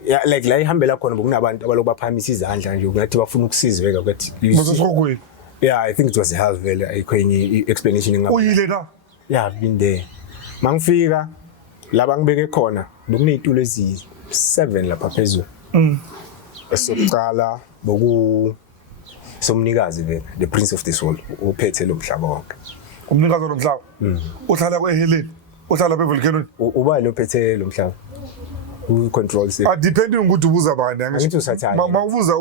Yeah, like la ihambela khona bokunabantu abaloku baphamisa izandla nje ngathi bafuna ukusizweka ukuthi. Mososogwe. Yeah, I think it was hell vele ayikho enye explanation ngapha. Uyile na? Yeah, I've been there. Mangifika laba ngibeke khona bekunezitulo ezi7 lapha phezulu. Esokuqala boku somnikazi vele the prince of this world uphethe lo mhlaba wonke. Umnikazi lo mhlaba. Uhlala kweheleni. Uhlala bevolcano. Ubani ophethe lo mhlaba? Who controls it? Depending ukuthi ubuza bani angithi usathana. Mawubuza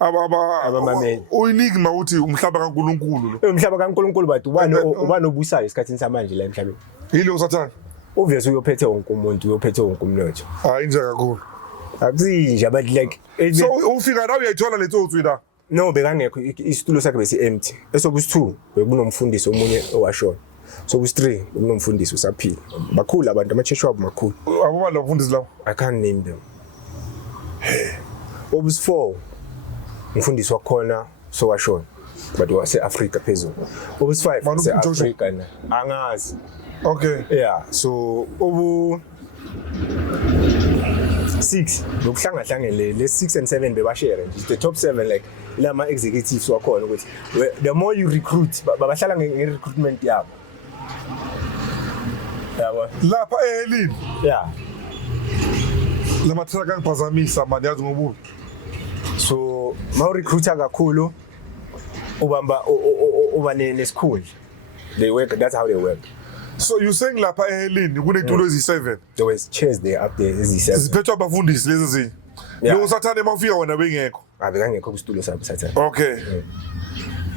abamameli. Uyinigma uthi umhlaba kaNkuluNkulu lo. Umhlaba kaNkuluNkulu but ubani obusayo esikhathini samanje la emhlabeni. Yile usathana. Obviously uyophethe wonke umuntu uyophethe wonke umnotho. Hayi nje kakhulu. Akusinje but like so ufika la uyayithola letsotsi la. No bekangekho isitulo sakhe bese empty. Esobu2 bekunomfundisi omunye owashona. So ku3 bekunomfundisi usaphila. Bakhulu abantu ama-church wabo makhulu. Abo lo mfundisi lawo. I can't name them. Obus4 umfundisi wakhona so washona. But wase Africa phezulu. Obus5 wase Africa na. Angazi. Okay. Yeah, so obu 6 lokuhlangahlangene le 6 and 7 bebashare nje the top 7 like lama executives wakhona ukuthi the more you recruit babahlala nge-recruitment yabo yabo lapha ehelini yeah lama track angiphazamisa manje yazi ngobubi so ma recruiter kakhulu ubamba uba nesikhulu they work that's how they work. So you saying lapha ehelini kunetulo ezi7 there was chairs there up there ezi7 ziphethwa abafundisi lezi zinye lo usathane emafika wena bengekho abekangekho kusitulo sakhe sathane okay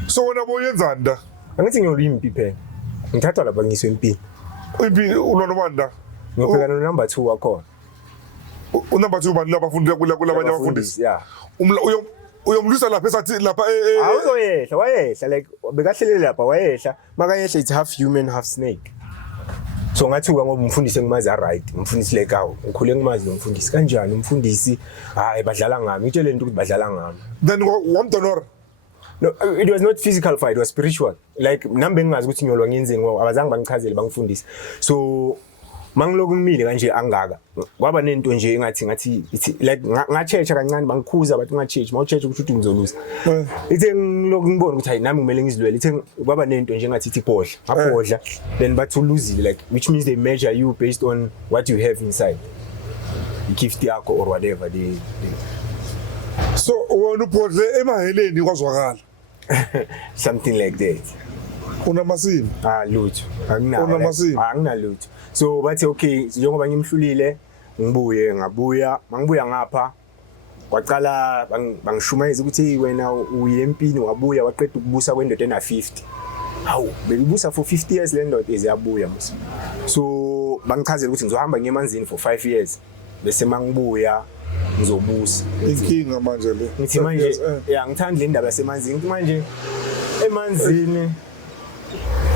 so wena boyenzani da angithi ngiyolimi phela ngithatha lapha ngiswe empini impini ulono banda ngiyobhekana no number 2 wakhona number 2 bani labafundisi kulabanye abafundisi yeah uyomlisa lapha esathi lapha awuyehla wayehla like bekahlelele lapha wayehla makayehla it's half human half snake so ngathuka ngoba umfundisi engimazi right umfundisi lekawo ngikhule ngimazi lo mfundisi kanjani umfundisi hayi badlala ngami ngitshele into ukuthi badlala ngami then wamdonora no it was not physical fight it was spiritual like nambe ngingazi ukuthi ngiyolwa ngiyenzeni ngoba abazange bangichazele bangifundisa so mangiloku ngimile kanje angaka kwaba nento nje engathi like ngachecha kancane bangikhuza bathi ngachecha mawuchecha ukuthi ngizolusa ithe ngiloku ngibona ukuthi hayi nami kumele ngizilwele ithe kwaba nento nje engathi ibhodla ngabhodla then bathi uluzile like which means they measure you based on what you have inside gift yakho or whatever they so wena ubhodle emaheleni kwazwakala something like that unamasini lutho anginalutho so bathi okay njengoba ngimhlulile ngabuya mangibuya ngapha kwaqala bangishumayeza ukuthi wena uye empini wabuya waqeda ukubusa kwendoda ena50 hawu beyibusa for 50 years le ndoda eziyabuya musa so bangichazela ukuthi ngizohamba ngemanzini for 5 years bese mangibuya ngizobusa inkinga manje le ngithi manje ngithanda le ndaba yasemanzini manje emanzini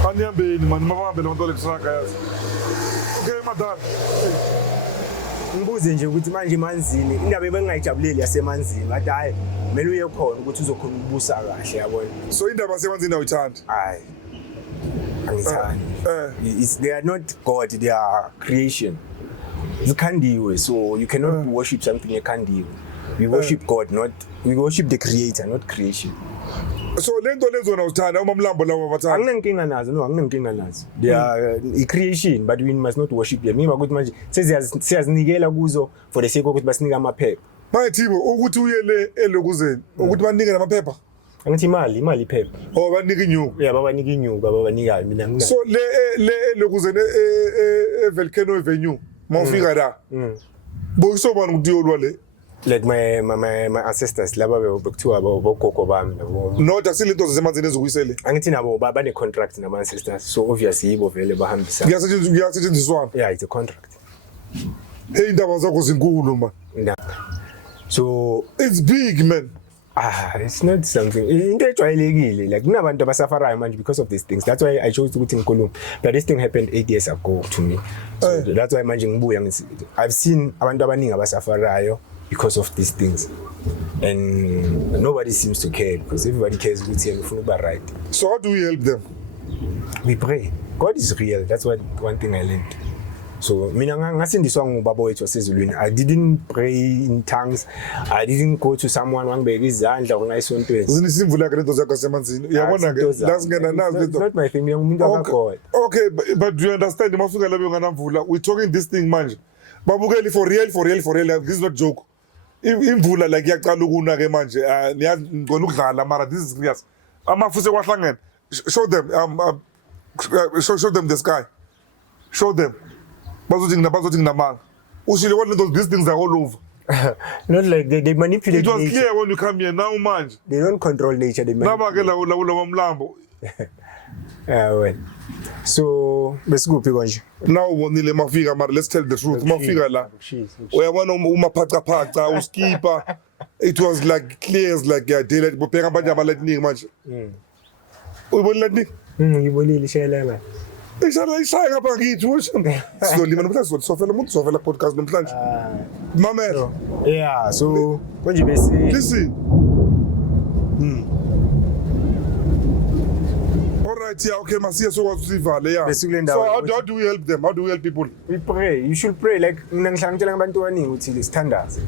aniyambeni mani mabambe lo ntole kusaka yazi okay madala ngibuze nje ukuthi manje emanzini indaba ebengayijabuleli yasemanzini ngathi hayi kumele uye khona ukuthi uzokhona ukubusa kahle yabona so indaba yasemanzini awuyithandi hayi angithandi they are not God they are creation zikhandiwe so you cannot worship something ekhandiwe we worship God not we worship the creator not creation. So lento lezo na uthanda uma mlambo lawo bathanda anginenkinga nazo no anginenkinga nazo they are creation but we must not worship them ngima ukuthi manje siyazinikela kuzo for the sake ukuthi basinika amaphepha bayithibo ukuthi uyele elokuzeni ukuthi banike namaphepha Angithi imali iphepha. Oh banika inyuku. Yeah, babanika inyuku, babanika mina ngina. So le lokuze e Volcano Avenue mawufika la. Boyiso bani ukuthi yolwa le. Like my ancestors laba bekuthiwa bogogo bami labo. No akusilinto zemanzini ezokuyisele. Angithi nabo bane contract nama ancestors, so obviously yibo vele bahambisa. Kuyasetshenziswana. Yeah, it's a contract. Hey indaba zakho zinkulu man. Yeah. So it's big man. It's not something into ejwayelekile, like kunabantu abasafarayo manje because of these things. That's why I chose ukuthi ngikhulume. But this thing happened 8 years ago to me, so that's why manje ngibuya ngithi I've seen abantu abaningi abasafarayo because of these things, and nobody seems to care because everybody cares ukuthi yena ufuna ukuba right. So how do we help them? We pray. God is real. That's one thing I learned. So mina ngasindiswa ngubaba wethu wasezulwini. I didn't pray in tongues. I didn't go to someone wangibeka izandla ngayisontweni. Uzinisimvu lakhe lento zakho semanzini. Uyabona ke lasingena nazi lento. It's not my thing. Umuntu akakhona. Okay, but do you understand mafika labe nganamvula? We talking this thing manje. Babukeli for real. This is not joke. Imvula like iyaqala ukuna ke manje. Niyazi ngicela ukudlala mara this is serious. Amafuse kwahlangene. Show them show them the sky. Show them. Bazothi nginamanga. Ushile what these things are all over. Not like they manipulate. It was nature. clear when you come here now manje. They don't control nature. They manipulate. Naba ke la mlambo. Well. So besikuphi konje? Now wonile mafika mara let's tell the truth. Mafika la. Uyabona umaphaca uskipa. It was like clear as like daylight bopeka abantu abalightning manje. Uyibona lightning? Ngibonile ishayela la. Ishaya ngapha ngithi usho. Sizolima namhlanje sofela podcast namhlanje. Mamelo. Yeah, so konje bese. Listen. Alright, yeah, okay, masiya sokwasivale yeah. So how do we help them? How do we help people? We pray. You should pray like mina ngihlangitshela ngabantu abaningi ukuthi sithandaze.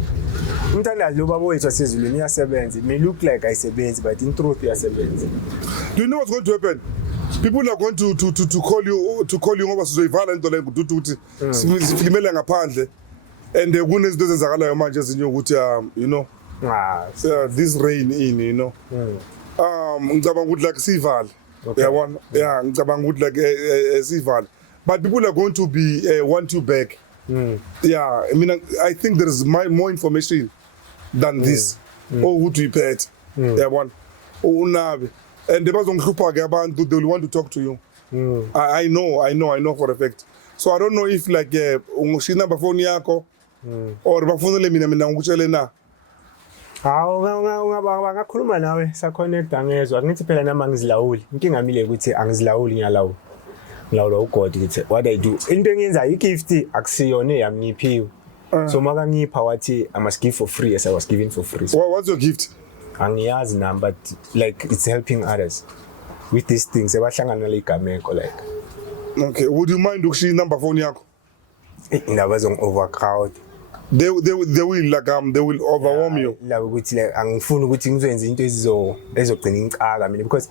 Umthandazo lo baba wethu wasezulwini uyasebenza. It may look like ayisebenzi but in truth uyasebenza. Do you know what's going to happen? People are going to call you ngoba sizoyivala into leyo ukuthi sifilimele ngaphandle and kunezinto ezenzakalayo manje ezinye ukuthi you know this rain in you know ngicabanga ukuthi like sivale yabona yeah ngicabanga ukuthi like sivale but people are going to be want you back. Yeah, I mean I think there is more information than this ukuthi uyiphethe yabona unabe. And they will want to talk to you. I know for a fact. So I don't know if like ungishina phone yakho or bafonele mina ngikutshele na. Ngakhuluma nawe sa connect angezwe ngithi phela nama ngizilawuli. Inkinga amile ukuthi angizilawuli ngiyalawu. Ngilawula uGod ukuthi what I do. Into engiyenzayo igift akusiyona eyamniphiwe. So maka ngipha wathi I must give for free as I was giving for free. So what's your gift? Angiyazi na but like it's helping others with these things ebahlangana le igameko like. Okay, would you mind ukushaya number phone yakho? Indaba zong overcrowd. They will like they will overwhelm you. La ukuthi like angifuni ukuthi ngizoyenza into ezogcina ngicaka mina because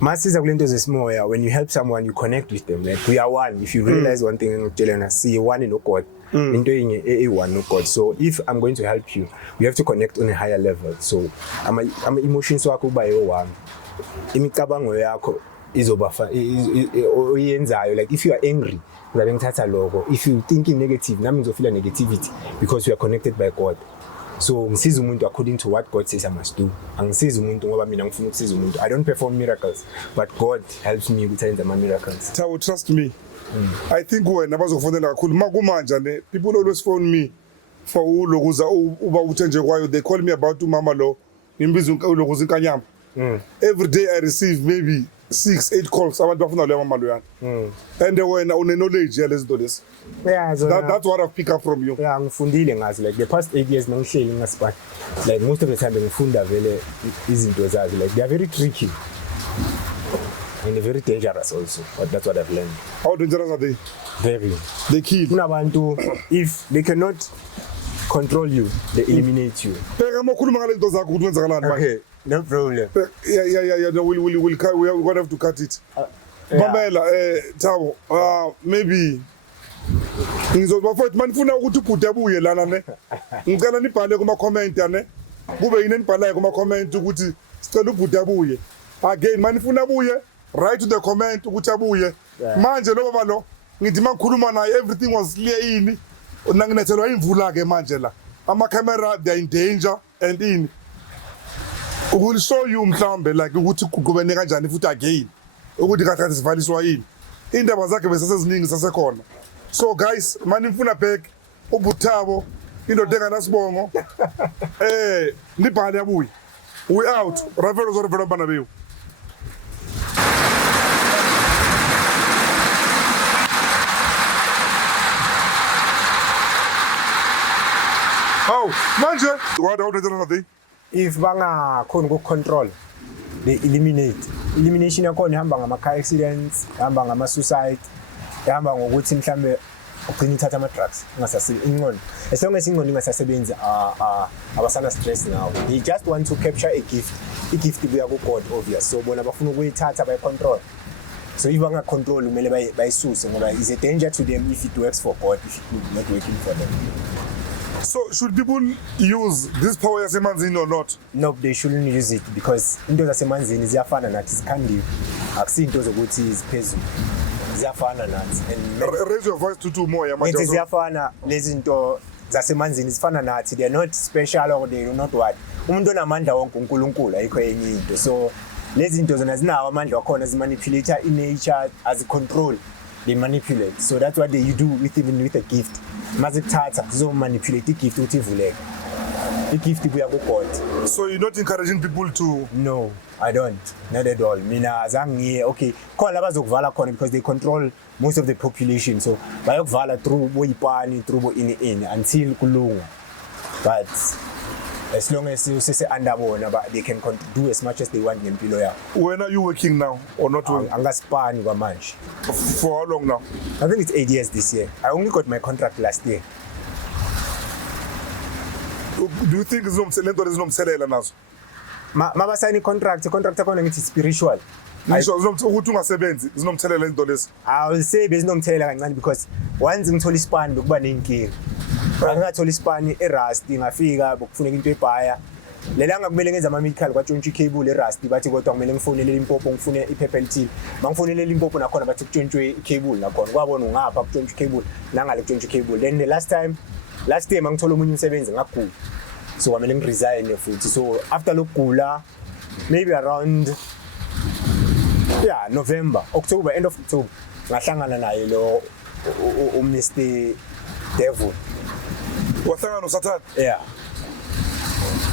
masiza kulento zesimoya when you help someone you connect with them like we are one. If you realize one thing ngikutshelana see one in God. Into yenye one no God. So if I'm going to help you, we have to connect on a higher level. So ama emotions wakho uba yowami. Imicabango yakho izobafa oyenzayo like if you are angry, uzabe ngithatha lokho. If you thinking negative, nami ngizofila negativity because we are connected by God. So ngisiza umuntu according to what God says I must do. Angisiza umuntu ngoba mina ngifuna ukusiza umuntu. I don't perform miracles, but God helps me with the miracles. Tawo, trust me. I think when abazofonela kakhulu makumanja ne people always phone me for ulokuza uba uthenje kwayo. They call me about umama lo imbizo ulokuza inkanyamba. Every day I receive maybe 6-8 calls abantu bafuna lo mama lo yana. And when une knowledge yalezinto lesi. Yeah, so that's what I pick up from you. Yeah, ngifundile ngazi like the past 8 years mangihleli ngasiphat. Like most of the time ngifunda vele izinto zazi like they are very tricky. And they're very dangerous also, but that's what I've learned. How dangerous are they? Very. They kill. Kunabantu, if they cannot control you, they eliminate you. Okay, no problem. Yeah. We're gonna have to cut it. Mamela, Tawo, maybe. Ngizobafowethu manifuna ukuthi ubhude abuye lana ne. Ngicela nibhale kuma comment ne. Kube yini enibhalayo kuma comment ukuthi sicela ubhuti abuye again manifuna abuye write to the comment ukuthi abuye manje lo baba lo ngithi mangikhuluma naye everything was clear ini nanginethelwa imvula ke manje la ama camera they are in danger and in will show you mhlambe like ukuthi kuqhubene kanjani futhi again ukuthi kahle sivaliswa yini indaba zakhe beseseziningi sasekhona. So guys manifuna back ubuthabo indoda enganasibongo nibhale abuye we out Ravelo zorevela bana beyo. Oh manje what out there nothing if bangakhona ukucontrol they elimination yakhona ihamba ngama car accidents, ihamba ngama suicide, ihamba ngokuthi mhlambe ugcina ithatha ama drugs ingono as long as ingono ingasasebenzi abasana stress now they just want to capture a gift buya ku God obvious so bona bafuna ukuyithatha by control so if banga control kumele bayisuse ngoba is a danger to them if it works for God if it not working for them. So should people use this power yasemanzini or not? No, they shouldn't use it because into zasemanzini ziyafana nathi zikhandiwe akusinto zokuthi ziphezulu ziyafana nathi and raise your voice to more yamajazo ziyafana lezi zinto zasemanzini zifana nathi they are not special or they are not what umuntu onamandla wonke uNkulunkulu ayikho enye into so lezi zinto zona zinawo amandla wakhona zimanipulate nature as control they manipulate so that's what you do with even with a gift mazikuthatha zo manipulate igift ukuthi ivuleke igift ibuya ku God. So you're not encouraging people to? No, I don't, not at all. Mina azangiye okay khona abazokuvala khona because they control most of the population so bayokuvala through boyipani through bo ini until kulunga but as long as you say under bona but they can do as much as they want ngempilo yabo. When are you working now or not working? Angasipani kwamanje. For how long now? I think it's 8 years this year. I only got my contract last year. Do you think lento lezinomthelela nazo? Mabasayini contract yakhona ngithi spiritual. Ukuthi ungasebenzi zinomthelela into lezi. I will say bezinomthelela kancane because once ngithola ispan bekuba nenkinga. Angathola ispan eRust ngafika bokufuneka into ebhaya. Lelanga kumele ngenza ama medical kwatshontsha cable eRust bathi kodwa kumele ngifonele Limpopo ngifune iphepha elithile. Bangifonele Limpopo nakhona bathi kutshontshe icable nakhona kwabona ungapha kutshontshe cable nangale kutshontshe cable. Then the last year mangithola umunye umsebenzi ngagula. So kwamele ngiresign futhi so after lokugula maybe around November October end of October ngahlangana naye lo Mr Devil wahlangana noSathane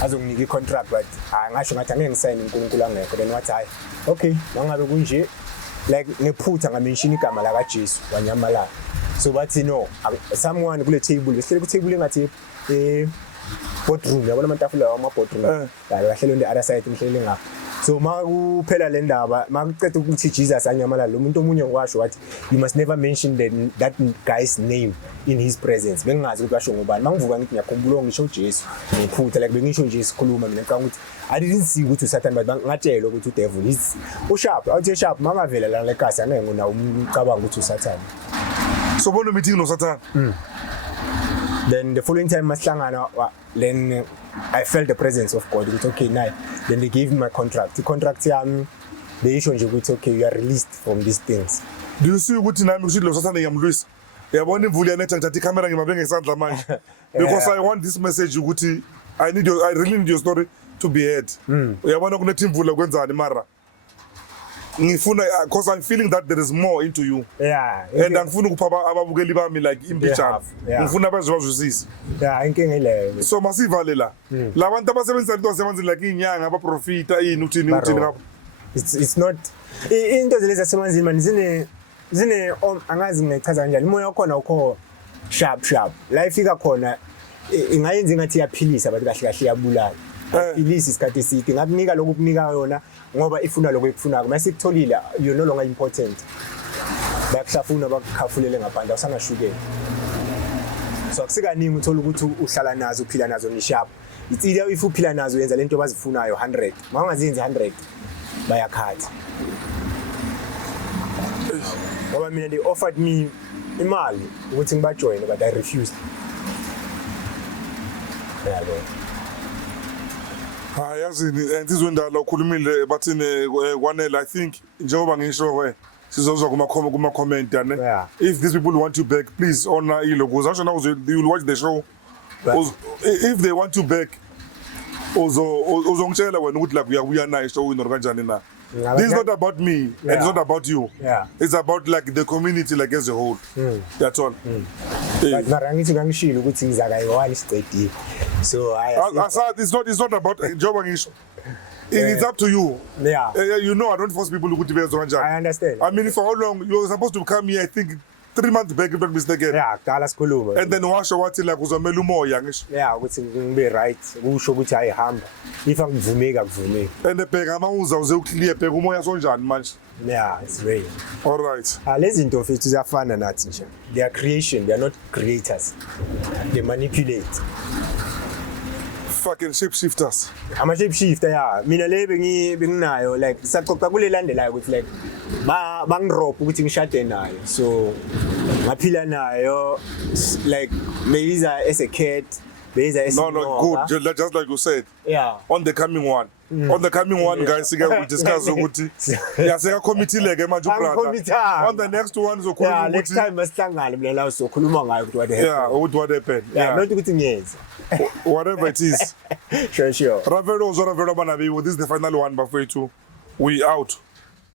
azonginika icontract but angasho ngathi angeke ngisign uNkulunkulu angekho then wathi hayi okay mangabe kunje like nephutha ngamention igama la kaJesu wanyamala so bathi no someone kule table besihle ku table engathi boardroom yabona amatafula wama boardroom kahle lo the other side mhlele ngapha so makuphela le ndaba makucede ukuthi Jesus anyamala lo muntu omunye ngiwasho wathi you must never mention that guy's name in his presence bengazi ukuthi basho ngubani mangivuka ngithi ngiyakhumbula ngisho Jesu ngiphutha like bengisho nje isikhuluma mina ngicanga ukuthi I didn't see ukuthi uSathane but ngatshela ukuthi uDevil is usharp awuthi sharp mangavela la lekasi angeke ngona umcabanga ukuthi uSathane so bona meeting noSathane. Then the following time masihlangana then I felt the presence of God with okay now then they gave me my contract the contract yami they issue nje ukuthi okay you are released from these things. Do you see ukuthi nami kushilo Sathane ngiyamlwisa yabona imvula yanetha ngithatha iCamera ngimabenge ngesandla manje because I want this message ukuthi I really need your story to be heard. Uyabona kunethi imvula kwenzani mara ngifuna because I'm feeling that there is more into you and angifuna ukupha ababukeli bami like impicture ngifuna bazozwisisa inkinga ile so masivale la labantu abasebenzisa into zasemanzini like inyanga abaprofita yini uthini ngapha it's not into zelezi zasemanzini man zine angazi ngichaza kanjani imoya khona ukho sharp la ifika khona ingayenza ngathi iyaphilisa but kahle iyabulala ilisi isikhathi eside ngakunika lokukunika yona ngoba ifuna lokho ekufunako mase kutholile you no longer important bakuhlafuna bakukhafulele ngaphandle awusanashukela so akusikaningi uthola ukuthi uhlala nazo uphila nazo ni sharp it's either if uphila nazo yenza lento abazifunayo 100 mangazenzi 100 bayakhatha ngoba mina they offered me imali ukuthi ngibajoin but I refused Hayi yazini insizwe endala ukhulumile bathini kwanele I think njengoba ngisho sizozwa kuma comment yane Yeah. if these people want you back please honor ilo because asho now you'll watch the show if they want you back uzongitshela wena ukuthi like uyabuya na ishow inor kanjani na. This is not about me and it's not about you. Yeah. It's about like the community like as a whole. That's all. But mara ngithi ngangishilo ukuthi ngizaka yi1 isicedile. So it's not about njengoba ngisho. It's up to you. Yeah. You know I don't force people ukuthi bezwe kanjani. I understand. I mean for how long you're supposed to come here I think 3 months back if not mistaken. Yeah, kudala sikhuluma. And then washo wathi like uzomela umoya ngisho. Yeah, ukuthi ngibe right. Kusho ukuthi ayihamba. If angivumeki akuvumeki. And bheka mawuza uze uclear bheka umoya sonjani manje. Yeah, it's real. All right. Lezi zinto mfethu ziyafana nathi nje. They are creation, they are not creators. They manipulate. Fucking shapeshifters. Ama shapeshifter yeah. Mina le benginayo like saxoxa kule landelayo ukuthi like bangirop ukuthi ngishade nayo. So ngaphila nayo like beyiza as a cat, beyiza as No, good. Just like you said. Yeah. On the coming one. On the coming one guys sike we discuss ukuthi yaseka committee leke manje brother. On the next one zokhuluma ukuthi next time masihlangane mina la sokhuluma ngayo ukuthi what happened. Yeah, what happened. Yeah, not ukuthi ngiyenze. Whatever it is. Sure. Ravelo Banabi, this is the final one before you. We out.